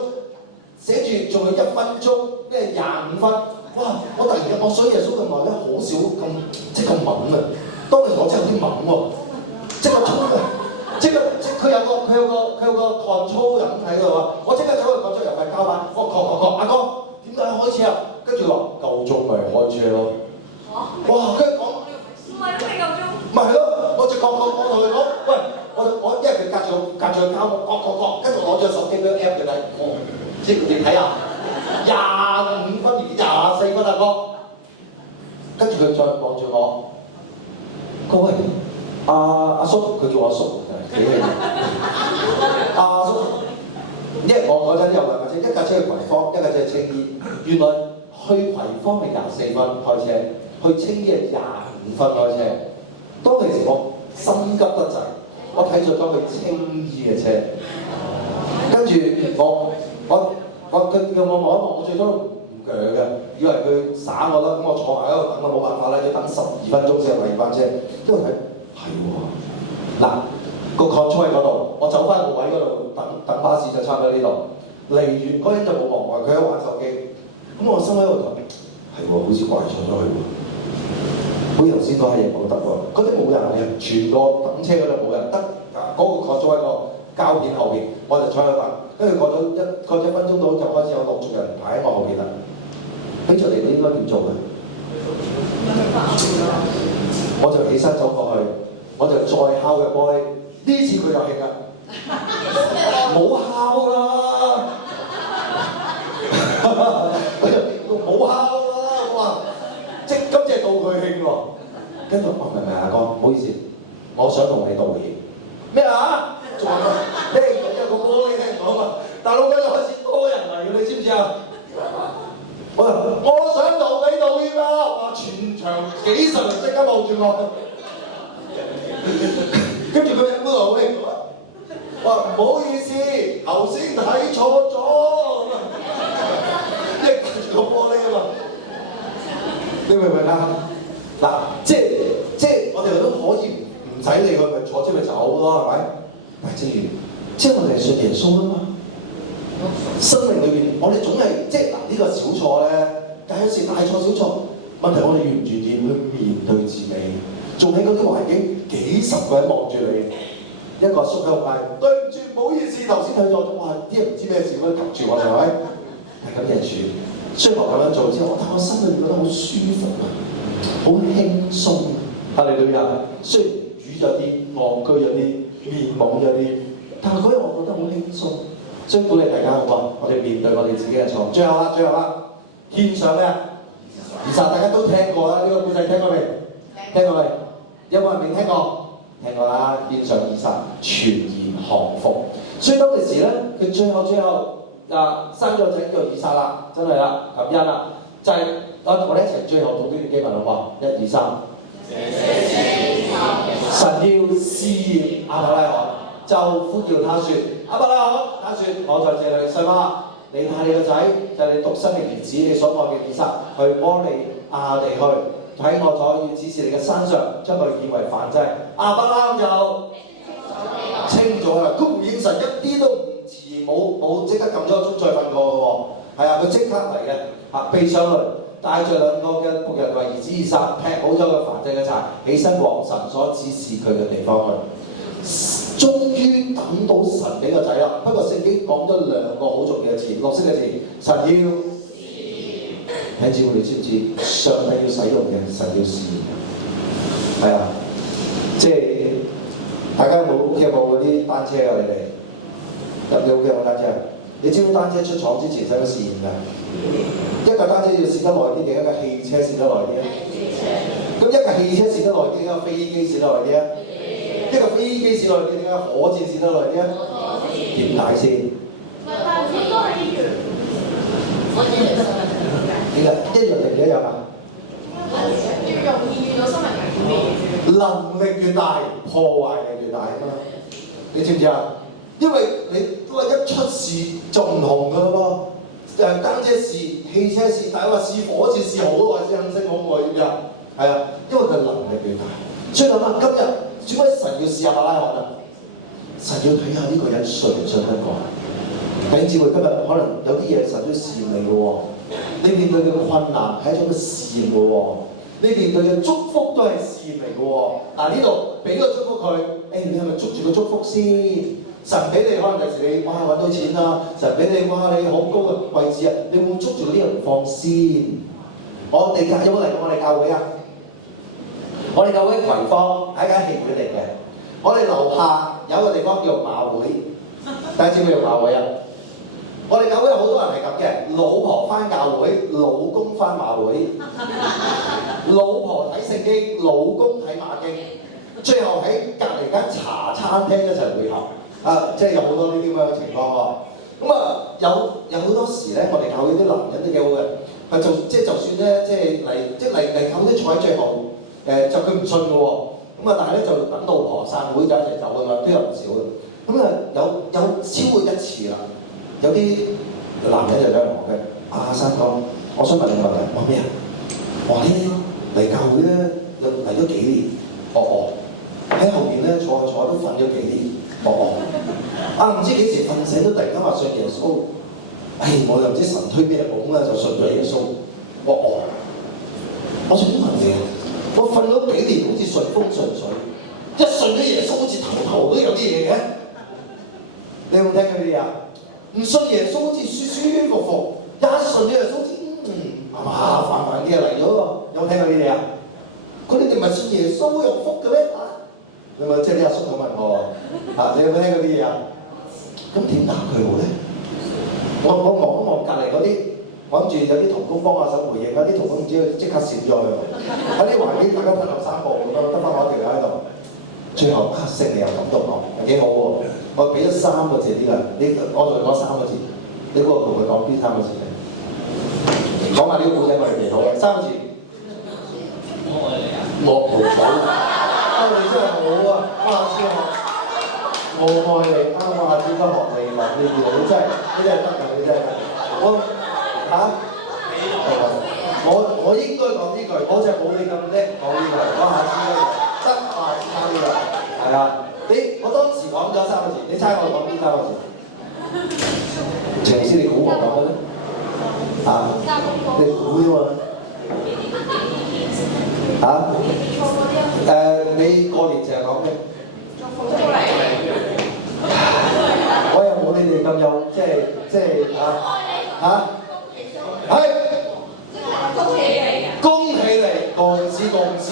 寫住仲有1分鐘，咩25分。哇！我突然間我信耶穌咁耐咧，好少咁猛啊！當時我真係有啲猛喎，即刻衝啊！佢有個 control 人喺度啊！我即刻走去講咗入塊膠板，阿哥點解開車啊？跟住話夠鐘咪開車咯。哇！跟住講唔係都未夠鐘。咪係咯，我就講我同佢講，喂，我因為佢隔住個膠，我跟住攞咗手機嗰個 app 嚟睇，你睇下25分24分啊哥，跟住佢再望住我，各位阿叔，佢叫我阿叔，幾靚阿叔，因為我嗰陣有2架車，一架車去葵芳，一架車去青衣，原來去葵芳係24分開車，去青衣係25分開車。當其時我心急得滯，我睇咗去青衣嘅車，跟住佢叫我望一望，我最初都唔鋸嘅，以為佢耍我啦，咁我坐埋喺度等，我冇辦法啦，要等12分鐘先有第二班車，因為睇係喎，嗱個 control 喺嗰度，我走翻個位嗰度等巴士就差唔多呢度，離遠嗰人就冇望我，佢喺玩手機，咁我心喺度諗，係喎，好似怪錯咗佢喎。好似頭先嗰下嘢冇得喎，嗰啲冇人嘅，全個等車嗰度冇人，得嗰個坐咗喺個膠片後邊，我就坐喺度等，跟住過咗1分鐘到就開始有陸續人排喺我後邊啦。俾出嚟你應該點做咧？我就起身走過去，我就再敲佢玻璃，呢次佢就興啦，冇敲啦，冇敲啦，我話。今次係到佢興喎，跟住我明阿哥，唔好意思，我想同你道歉。咩啊？仲話聽唔到有個玻璃聽唔到嘛？大佬嗰度開始多人嚟嘅，你知唔知啊？我想同你道歉啦！哇！全場幾十人即刻望住我，跟住佢飲杯好興，話唔好意思，頭先睇錯咗，一隔住個玻璃啊嘛。你明唔明啊？嗱，即係我哋都可以唔使理佢，咪坐車咪走咯，係咪？但係正如即係我哋係信耶穌啊嘛，生命裏邊我哋總係即係嗱呢個小錯咧，但係有時大錯小錯，問題我哋願唔願意去面對自己？仲喺嗰啲環境幾十個人望住你，一個叔喺度嗌對唔住，唔好意思，頭先睇錯咗，哇！啲人唔知咩事咁樣及住我，係咪？係咁嘅處。雖然我咁樣做之後，但我心裏面覺得好舒服啊，好輕鬆。哈利路亞！雖然瘀咗啲、戇居咗啲、面懵咗啲，但係嗰日我覺得好輕鬆。所以鼓勵大家好唔好？我哋面對我哋自己嘅錯。最後啦，獻上咩？以撒大家都聽過啦，呢個故仔聽過未？聽過未？有冇人未聽過？聽過啦，獻上以撒，全然降服。所以當其時咧，佢最後。生咗仔叫以撒啦，真係啦，感恩啦，就係我哋一齊最後讀呢段經文好唔好？1、2、3。神要試驗亞伯拉罕，就呼叫他說：亞伯拉罕，他說我在這裡，細媽，你帶你個仔，就係你獨生嘅兒子，你所愛嘅以撒，去摩利亞地去，喺我所要指示你嘅身上，將佢獻為燔祭。亞伯拉罕就清咗啦，佢回應神一啲都唔遲，冇即刻撳咗個鐘再瞓過嘅喎。係啊，佢即刻嚟嘅，飛上去，帶著兩個嘅僕人為兒子以撒，劈好咗個燔祭嘅柴，起身往神所指示佢嘅地方去。終於等到神俾個仔啦，不過聖經講咗兩個好重要嘅字，綠色嘅字，神要睇住你知唔知？上帝要使用嘅，神要試驗，係啊，即係大家有冇屋企有冇嗰啲單車啊？你哋有冇屋企有單車？你知唔知單車出廠之前使唔使試驗㗎？一架單車要試得耐啲定一架汽車試得耐啲啊？咁一架汽車試得耐啲定一架飛機試得耐啲啊？一個飛機試耐啲定係火箭試得耐啲啊？點解先？但係都係一樣。點解一樣定一樣啊？越容易遇到生命危險嘅嘢。能力越大，破壞力越大啊嘛！你知唔知啊？因為你都話一出事就唔同㗎咯喎，單車試、汽車試，但係話試火箭試好耐先肯升好耐，知唔知啊？係啊，因為佢能力越大。所以諗下今日。點解神要試亞伯拉罕啊？神要睇下呢個人信唔信得過。弟兄姊妹，今日可能有啲嘢神都試驗你嘅喎，你面對嘅困難係一種嘅試驗嘅喎，你面對嘅祝福都係試驗嚟嘅喎。嗱，呢度俾個祝福佢，你係咪捉住個祝福先？神俾你可能第時你揾到錢啦，神俾你你好高嘅位置啊，你會唔會捉住嗰啲人放先？我哋有冇嚟過我哋教會啊？我哋教會葵芳係一間戲院嚟嘅，我哋樓下有一個地方叫馬會，大家知唔知叫馬會啊？我哋教會有好多人係咁嘅，老婆返教會，老公返馬會，老婆睇聖經，老公睇馬經，最後喺隔離間茶餐廳一齊會合，即係有好多呢啲咁嘅情況喎。咁有好多時咧，我哋教會啲男人都幾好嘅，就算咧，嚟教會都坐喺最後。就佢唔信嘅喎，但係咧就等老婆散會就一齊走嘅嘛，都有唔少嘅。有超過一次啦，有啲男人就走嚟講嘅，三哥，我想問你個問題，話咩啊？話咧嚟教會咧嚟咗幾年，喺後面咧坐都瞓咗幾年，唔知幾時瞓醒都突然間話信耶穌，我又唔知神推咩夢啦，就信咗耶穌，我想問你。我瞓咗幾年，好似順風順水，一信咗耶穌，好似頭都有啲嘢嘅。你有冇聽過呢啲啊？唔信耶穌好似舒舒服服，一信咗耶穌好似麻煩啲嚟咗喎。有冇聽過呢啲啊？佢哋唔係信耶穌有福嘅咩？你咪即係啲阿叔咁問我你有冇聽過呢啲嘢啊？咁點答佢好咧？我望隔離嗰啲。我諗住有啲同工幫下手回應，有啲同工唔知即刻閃咗去，喺啲環境大家退後3步咁樣，得翻我一條喺度。最後聖靈又感動我，幾好喎！我俾咗3個字啲啦，我同佢講3個字，你嗰個同佢講邊3個字咧？講埋呢個故仔我哋幾好嘅3個字。我愛你啊！我好，你真係好啊！下次學我愛你，我下次都學你啦！你真係得㗎，你真係我應該講呢句，我就冇你咁叻講呢句，我下次咧得快差啲啦，係啊！我當時講咗3個字，你猜我講邊3個字？程師，你估我講嘅咧？你估啫嘛？你過年成日講咩？我又冇你哋咁有，恭喜你，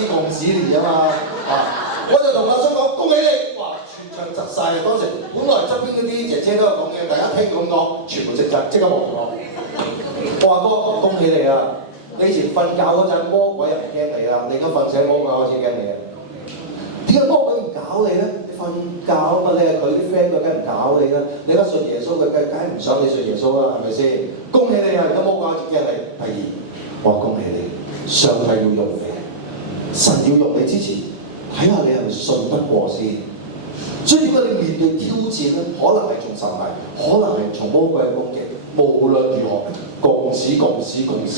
共事年啊嘛！我就同阿叔講恭喜你，哇！全場窒晒啊！當時本來側邊嗰啲姐姐都有講嘢，大家聽咁講，全部即刻望我。我話哥，恭喜你啊！你以前瞓覺嗰陣魔鬼又唔驚你啦，你而家瞓醒魔鬼開始驚你啊！點解魔鬼唔搞你咧？你瞓覺啊嘛，你係佢啲 friend，佢梗係唔搞你啦。你而家信耶穌，佢梗係唔想你信耶穌啦，係咪先？恭喜你啊！而家魔鬼開始驚你。第二，我話恭喜你，上帝要用你，神要用你之前，睇下你係咪信得過先。所以點解你面對挑戰咧？可能係從神嚟，可能係從魔鬼嘅攻擊。無論如何，共事。恭喜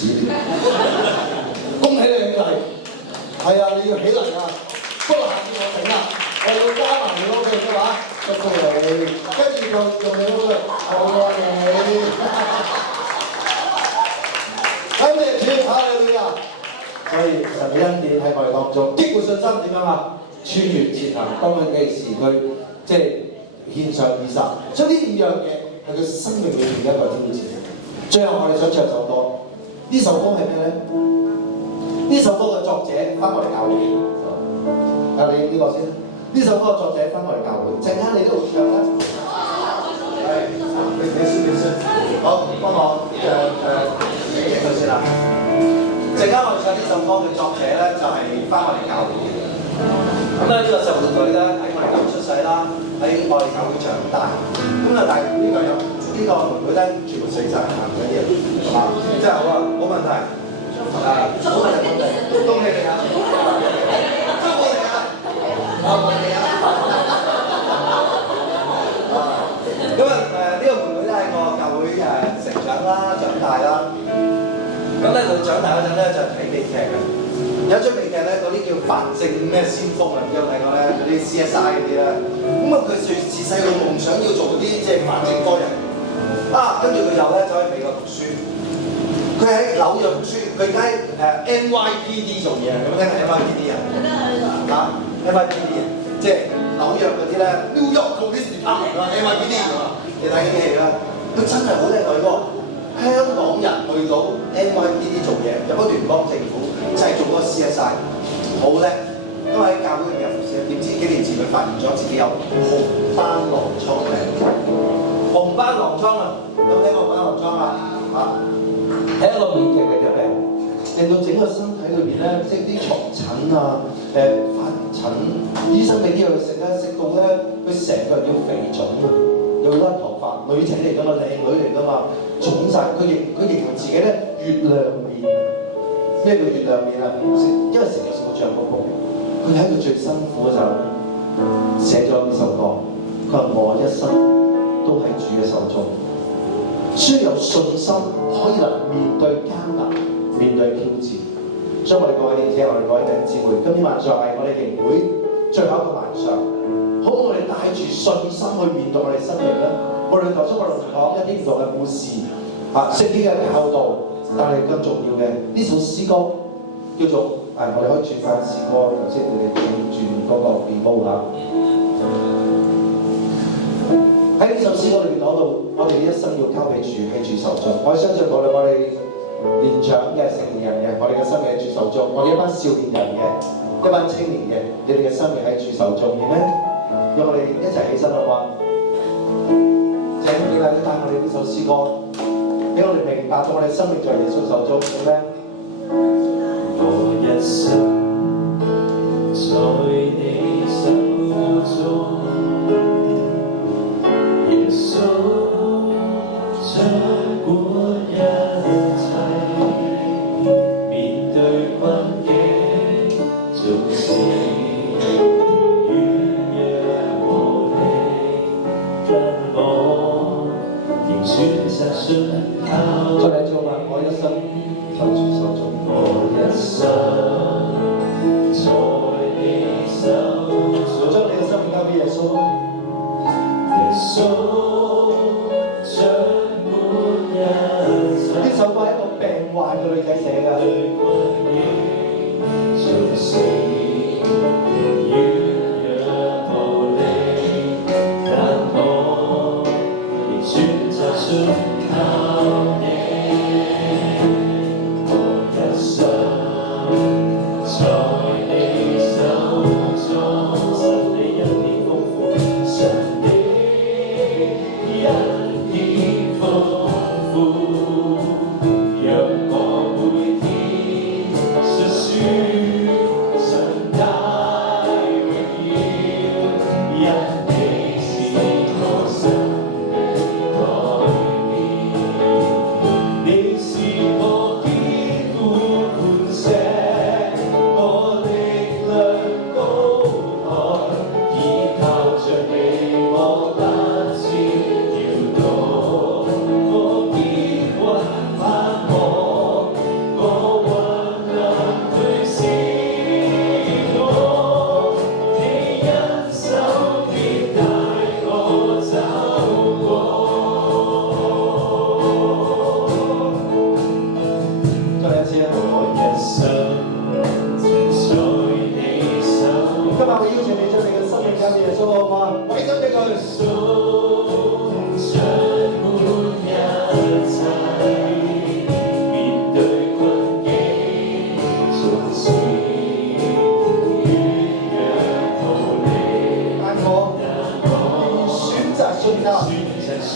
你兄弟！係啊，你要起嚟啊！不過下次我整啦，我要加埋你嗰句嘅話，祝福你，跟住用你嗰句我愛你。感謝主，哈利路亞！所以神嘅恩典喺我哋當中，激活信心點樣啊？穿越前行，當佢嘅時佢即係獻上以撒，所以呢五樣嘢係佢生命裏面嘅一個挑戰。最後我哋想唱首歌，呢首歌係咩咧？呢首歌嘅作者翻我哋教會，你呢個先。呢首歌嘅作者翻我哋教會，陣間你都會唱啦。係，你先，好，幫我寫佢先啦。陣間我哋唱呢首歌嘅作者咧，就係翻我哋教會嘅。咁咧呢個細路女咧喺我哋教會出世啦，喺我哋教會長大。咁啊，但係呢個妹妹咧全部死晒行緊嘢，係嘛？真係好啊，冇問題。冇問題，恭喜你啊！祝福你啊！祝福你啊！咁啊呢個妹妹咧喺我教會成長啦、長大啦。咁咧佢長大嗰陣咧就睇美劇嘅，有一出美劇咧嗰啲叫反正咩先鋒啊，有冇睇過咧？嗰啲 CSI 嗰啲咧，咁啊佢自細個夢想要做啲即係反正科人啊，跟住佢又咧走去美國讀書，佢喺紐約讀書，佢而家NYPD 做嘢，有冇聽過 NYPD 啊？啊 NYPD 即係紐約嗰啲咧 New York Police Department 啊 NYPD 啊，你睇啲戲啦，佢真係好叻女喎。香港人去到 NYPD 做嘢，入咗聯邦政府，就係做嗰個 CSI， 好叻。因為喺教會入面有服侍，點知幾年前佢發現咗自己有紅斑狼瘡病。紅斑狼瘡啊，有冇聽過紅斑狼瘡啊？啊，係一個免疫力嘅病，令到整個身體裏邊咧，即係啲蟲疹啊、發疹，醫生俾啲藥佢食咧，食到咧佢成個人要肥腫啊！又甩頭髮，女仔嚟㗎嘛，靚女嚟㗎嘛，腫晒。佢形容自己咧月亮面，咩叫月亮面啊？因為成日食個醬嗰個，佢喺佢最辛苦嗰陣寫咗呢首歌。佢話我一生都喺主嘅手中，需要有信心可以能面對艱難，面對挑戰。所以我哋各位弟兄，我哋各位弟兄姊妹，今天晚上係我哋營會最後一個晚上。好，我哋帶住信心去面對我哋生命啦。我哋頭先我哋講一啲唔同嘅故事，聖經嘅教導，但係更重要嘅呢首詩歌叫做我哋可以轉翻詩歌，頭先你哋轉嗰個 demo 啦。喺呢首詩歌裏面講到，我哋呢一生要交俾主，喺主手中。我相信我哋年長嘅成年人嘅，我哋嘅生命喺主手中；我哋一班少年人嘅，一班青年嘅，你哋嘅生命喺主手中。而咧，讓我哋一齊起身好嗎？請你帶我哋呢首詩歌，俾我哋明白到我哋生命在耶穌手中，好咩？我一生在你手中，耶穌掌管一切，面對困境總是軟弱無力，跟我仍選擇信靠。再嚟做吧，我一生在主手中。晚我邀請你將你嘅生命交俾耶穌，好唔好啊？為咗呢句。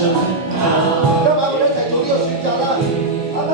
今晚我哋一齊做呢個選擇啦，阿們。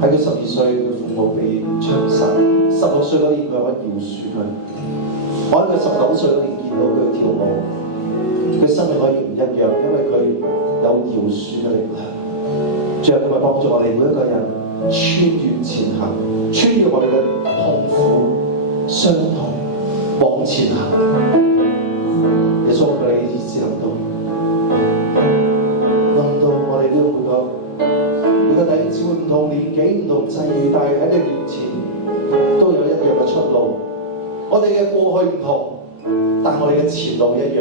喺佢12歲，佢父母被槍殺，16歲嗰年佢可以饒恕佢。我喺佢19歲嗰年見到佢跳舞，佢生命可以唔一樣，因為佢有饒恕嘅力量。主啊，今日幫助我哋每一個人穿越前行，穿越我哋嘅痛苦、傷痛，往前行。耶穌，我哋意志諗到我哋呢每個弟兄姊妹唔同年紀、唔同際遇，但係喺你面前都有一樣嘅出路。我哋嘅過去唔同，但我哋嘅前路一樣。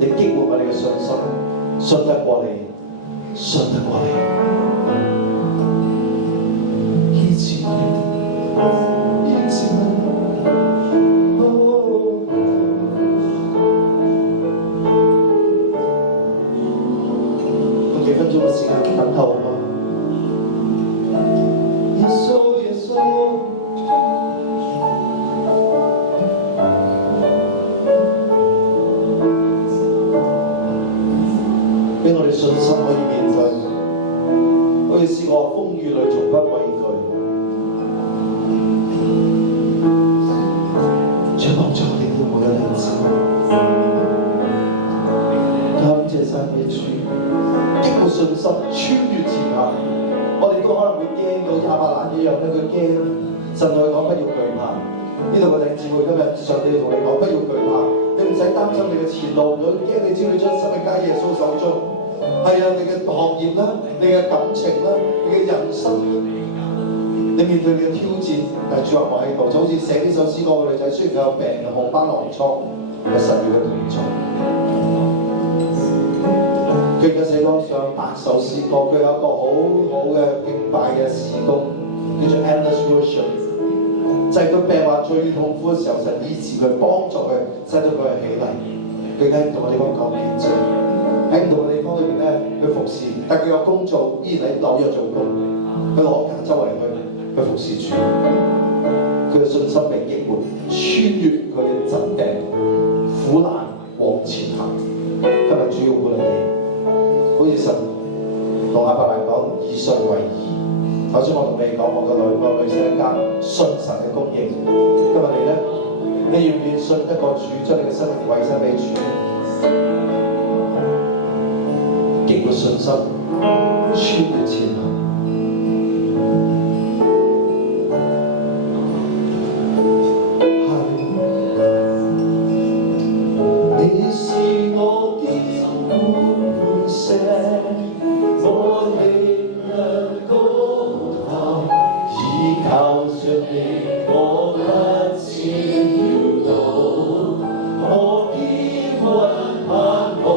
你激活我哋嘅信心，信得過你，信得過你。醫治我哋，醫治我哋。用幾分鐘嘅時間等候吧。耶穌，耶穌。俾我哋信心可以面對，好似試過風雨裏從不畏懼。主幫助我哋每個弟兄，感謝讚美主，激活信心，穿越前行。我哋都可能會驚到亞伯蘭一樣咧，佢驚，神同佢講不要懼怕。呢度嘅弟兄姊妹今日上帝同你講不要懼怕，你唔使擔心你嘅前路，唔驚你知你將生命交喺耶穌手中。係啊，你嘅學業啦，你嘅感情啦，你嘅人生啦，你面對你嘅挑戰，但係主話我喺度，就好似寫呢首詩歌嘅女仔，雖然佢有病，紅斑狼瘡，有神要嘅同在。佢而家寫咗上8首詩歌，佢有一個好好嘅敬拜嘅詩歌，叫做 Endless Worship， 就係佢病患最痛苦嘅時候，神醫治佢，幫助佢，使到佢起嚟。佢而家同我哋講見證。喺唔同嘅地方裏邊咧，去服侍，但佢有工做，依然喺紐約做工，去攞假周圍去服侍主。佢嘅信心被激活，穿越佢嘅疾病、苦難往前行。今日主要鼓勵你，好似神同亞伯蘭講，以信為義。頭先我同你講，我女婿一家信神嘅供應。今日你咧，你願唔願意信一個主，將你嘅生命委身俾主？激活信心，穿越前行。你是我堅固磐石，我力量高台，依靠着你，我不致搖動，我堅穩盼望。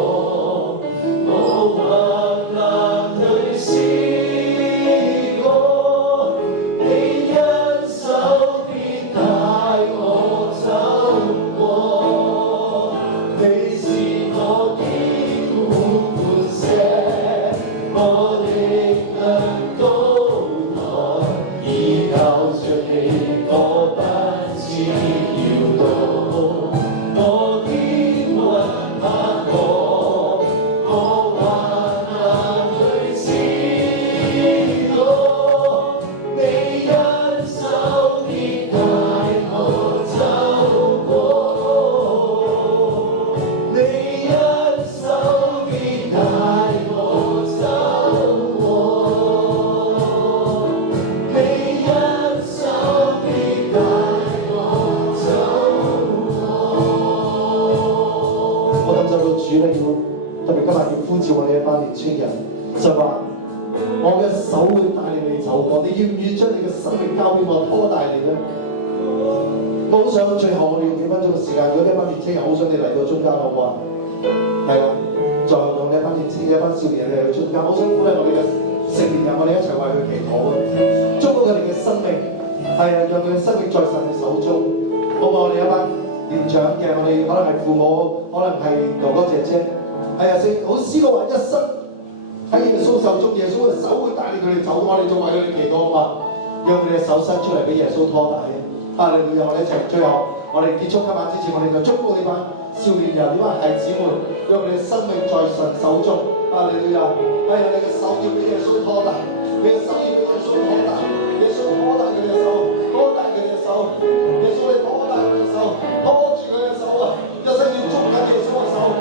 哈利路亞！我哋一齊，最後我哋結束今晚之前，我哋就祝福你班少年人，呢班孩子們，讓你嘅生命在神手中。哈利路亞！哎呀，你嘅手要俾耶穌拖大，你嘅手要俾耶穌拖大，耶穌拖大佢嘅手，拖大佢嘅手，耶穌你拖大佢嘅手，拖住佢嘅手啊！一生要捉緊耶穌嘅手。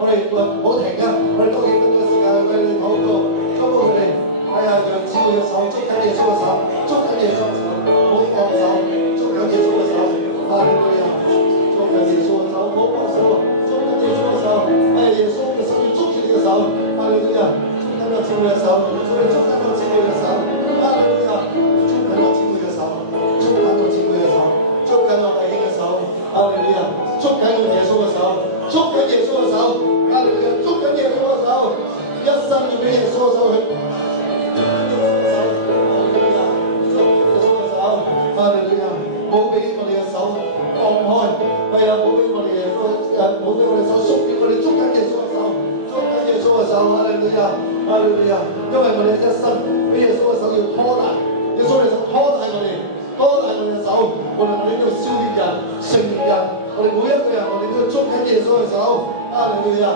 我哋唔好停啊！我哋多幾分鐘嘅時間去為你禱告，祝福佢哋。係啊，讓只會嘅手捉緊耶穌嘅手，捉緊耶穌嘅手，唔好放手，捉緊耶穌嘅手。哈利路亞！捉緊耶穌嘅手，唔好放手，捉緊耶穌嘅手。係耶穌嘅手要捉住你嘅手。哈利路亞！捉緊個姊妹嘅手，捉緊個姊妹嘅手。哈利路亞！捉緊個姊妹嘅手，捉緊個姊妹嘅手，捉緊我弟兄嘅手。哈利路亞！捉緊耶穌嘅手，捉緊耶穌嘅手。哈利路亞！捉緊耶穌嘅手，一生要俾耶穌嘅手去。哈利路亞！冇俾我哋嘅手放開，係啊！冇俾我哋嘅冇俾我哋手縮住，我哋捉緊耶穌嘅手，捉緊耶穌嘅手。哈利路亞！哈利路亞！因為我哋一生俾耶穌嘅手要拖大，耶穌嘅手拖大我哋，拖大我哋嘅手。我哋呢度少年人、成年人，我哋每一個人，我哋都要捉緊耶穌嘅手。哈利路亞！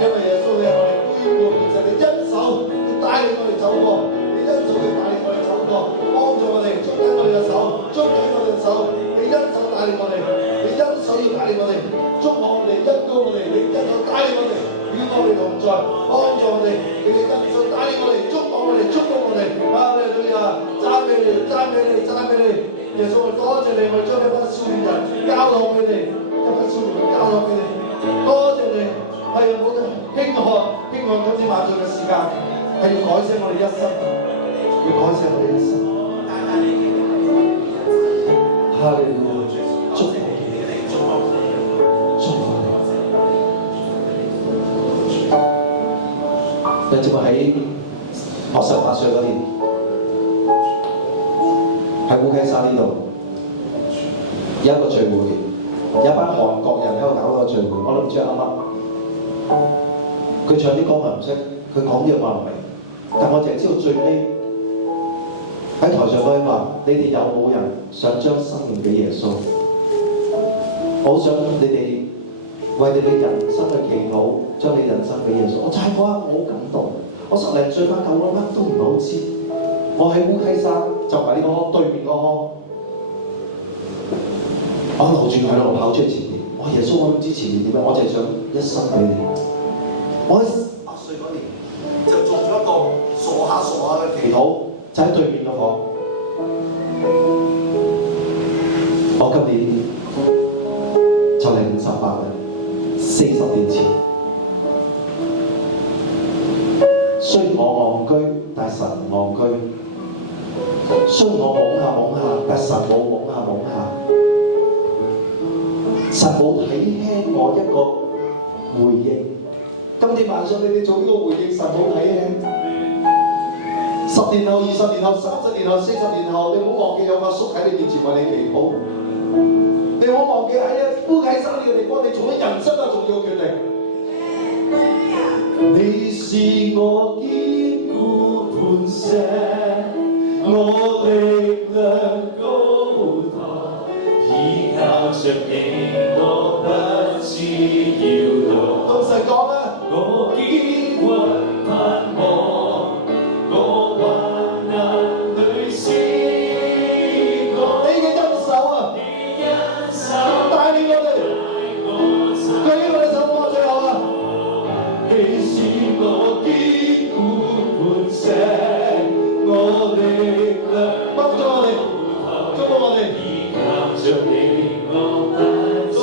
因為耶穌係我哋杯盤其實你一手要帶領我哋走過，你一手要帶領我哋走過，幫助我哋捉緊我哋嘅手，捉緊我哋嘅手，你一手帶領我哋，你一手要帶領我哋，祝福我哋，恩膏我哋，你一手帶領我哋，與我哋同在，幫助我哋，你哋一手帶領我哋，祝福我哋，祝福我哋。哈利路亞！讚美你，讚美你，讚美你！耶穌，我多謝你，我將一班少年人交託俾你，一班少年人交託俾你，多謝你。係啊，我哋希望今次晚上嘅時間係要改寫我哋一生，要改寫我哋一生。哈利路亞！祝福你，祝福你。有節目喺我18歲嗰年，喺烏溪沙呢度有一個聚會，有一班韓國人喺度搞個聚會，我都唔知啱乜。佢唱啲歌我唔識，佢講啲我唔明，但我淨係知道最尾喺台上佢話：你哋有冇人想將生命俾耶穌？我好想你哋為你哋人生去祈禱，將你人生俾耶穌。我就係嗰刻我好感動，我10零歲返9個乜都唔係好知，我喺烏溪沙就係呢個對面個康，我留住佢喺度跑出去前面。我耶穌，我唔知前面點樣，我就係想一生俾你。我喺8歲嗰年就做咗一個傻下嘅祈禱，就喺對面個房。我今年就嚟58啦，40年前。雖然我戇居，但神唔戇居；雖然我懵下，但神冇懵下。神冇睇輕我一個回應。今天晚上你哋做呢個回應，神冇睇輕。10年後、20年後、30年後、40年後，你唔好忘記有個叔喺你面前為你祈禱。你唔好忘記喺烏溪沙呢個地方，你做咗人生嘅重要決定。你是我堅固磐石，我力量高台，依靠着你，我不致搖動。同神講啦，我堅穩盼望，我患難裏先過。你嘅恩手啊，你恩手帶領我哋，舉起我哋手歌最後啊！你是我堅固磐石，我力量幫助我哋，祝福我哋。依靠着你，我不致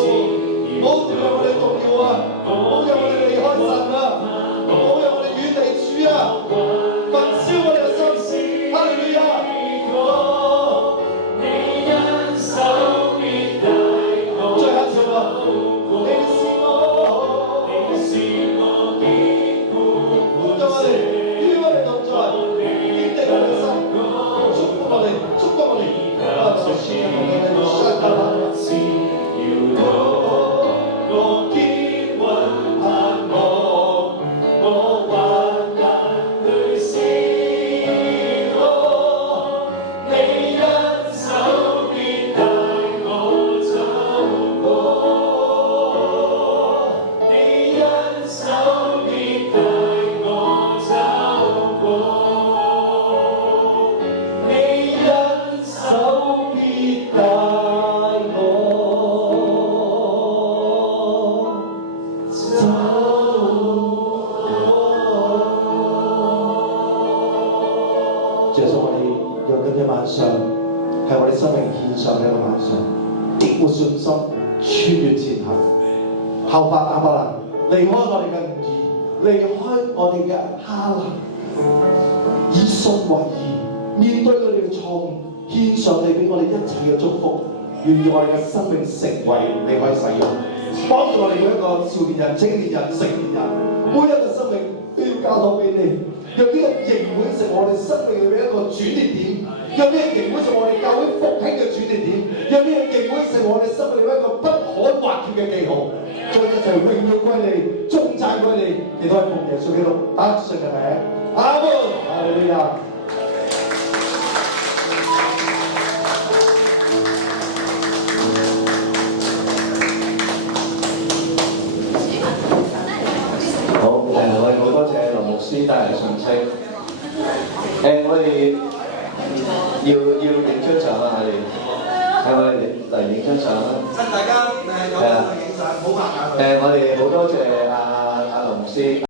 晚上係我哋生命獻上嘅一個晚上，激活信心，穿越前行，效法亞伯蘭，離開我哋嘅吾珥，離開我哋嘅哈蘭，以信為義，面對我哋嘅錯誤，獻上你俾我哋一切嘅祝福，願意我哋嘅生命成為你可以使用，幫助我哋每一個少年人、青年人、成年人，每一個生命都要交託俾你。讓呢個營會成為我哋生命裏面一個轉捩點，讓呢個營會成為我哋教會復興嘅轉捩點，讓呢個營會成為我哋生命裏面一個不可或缺嘅記號。將一切榮耀歸你，頌讚歸你，亦都係奉耶穌基督得勝嘅名。阿門！哈利路亞！好，我哋好多謝林牧師帶嚟嘅信息。我哋要影張相啊，係咪嚟影張相啊？大家有冇影相？好拍下佢。我哋好多謝阿林牧師。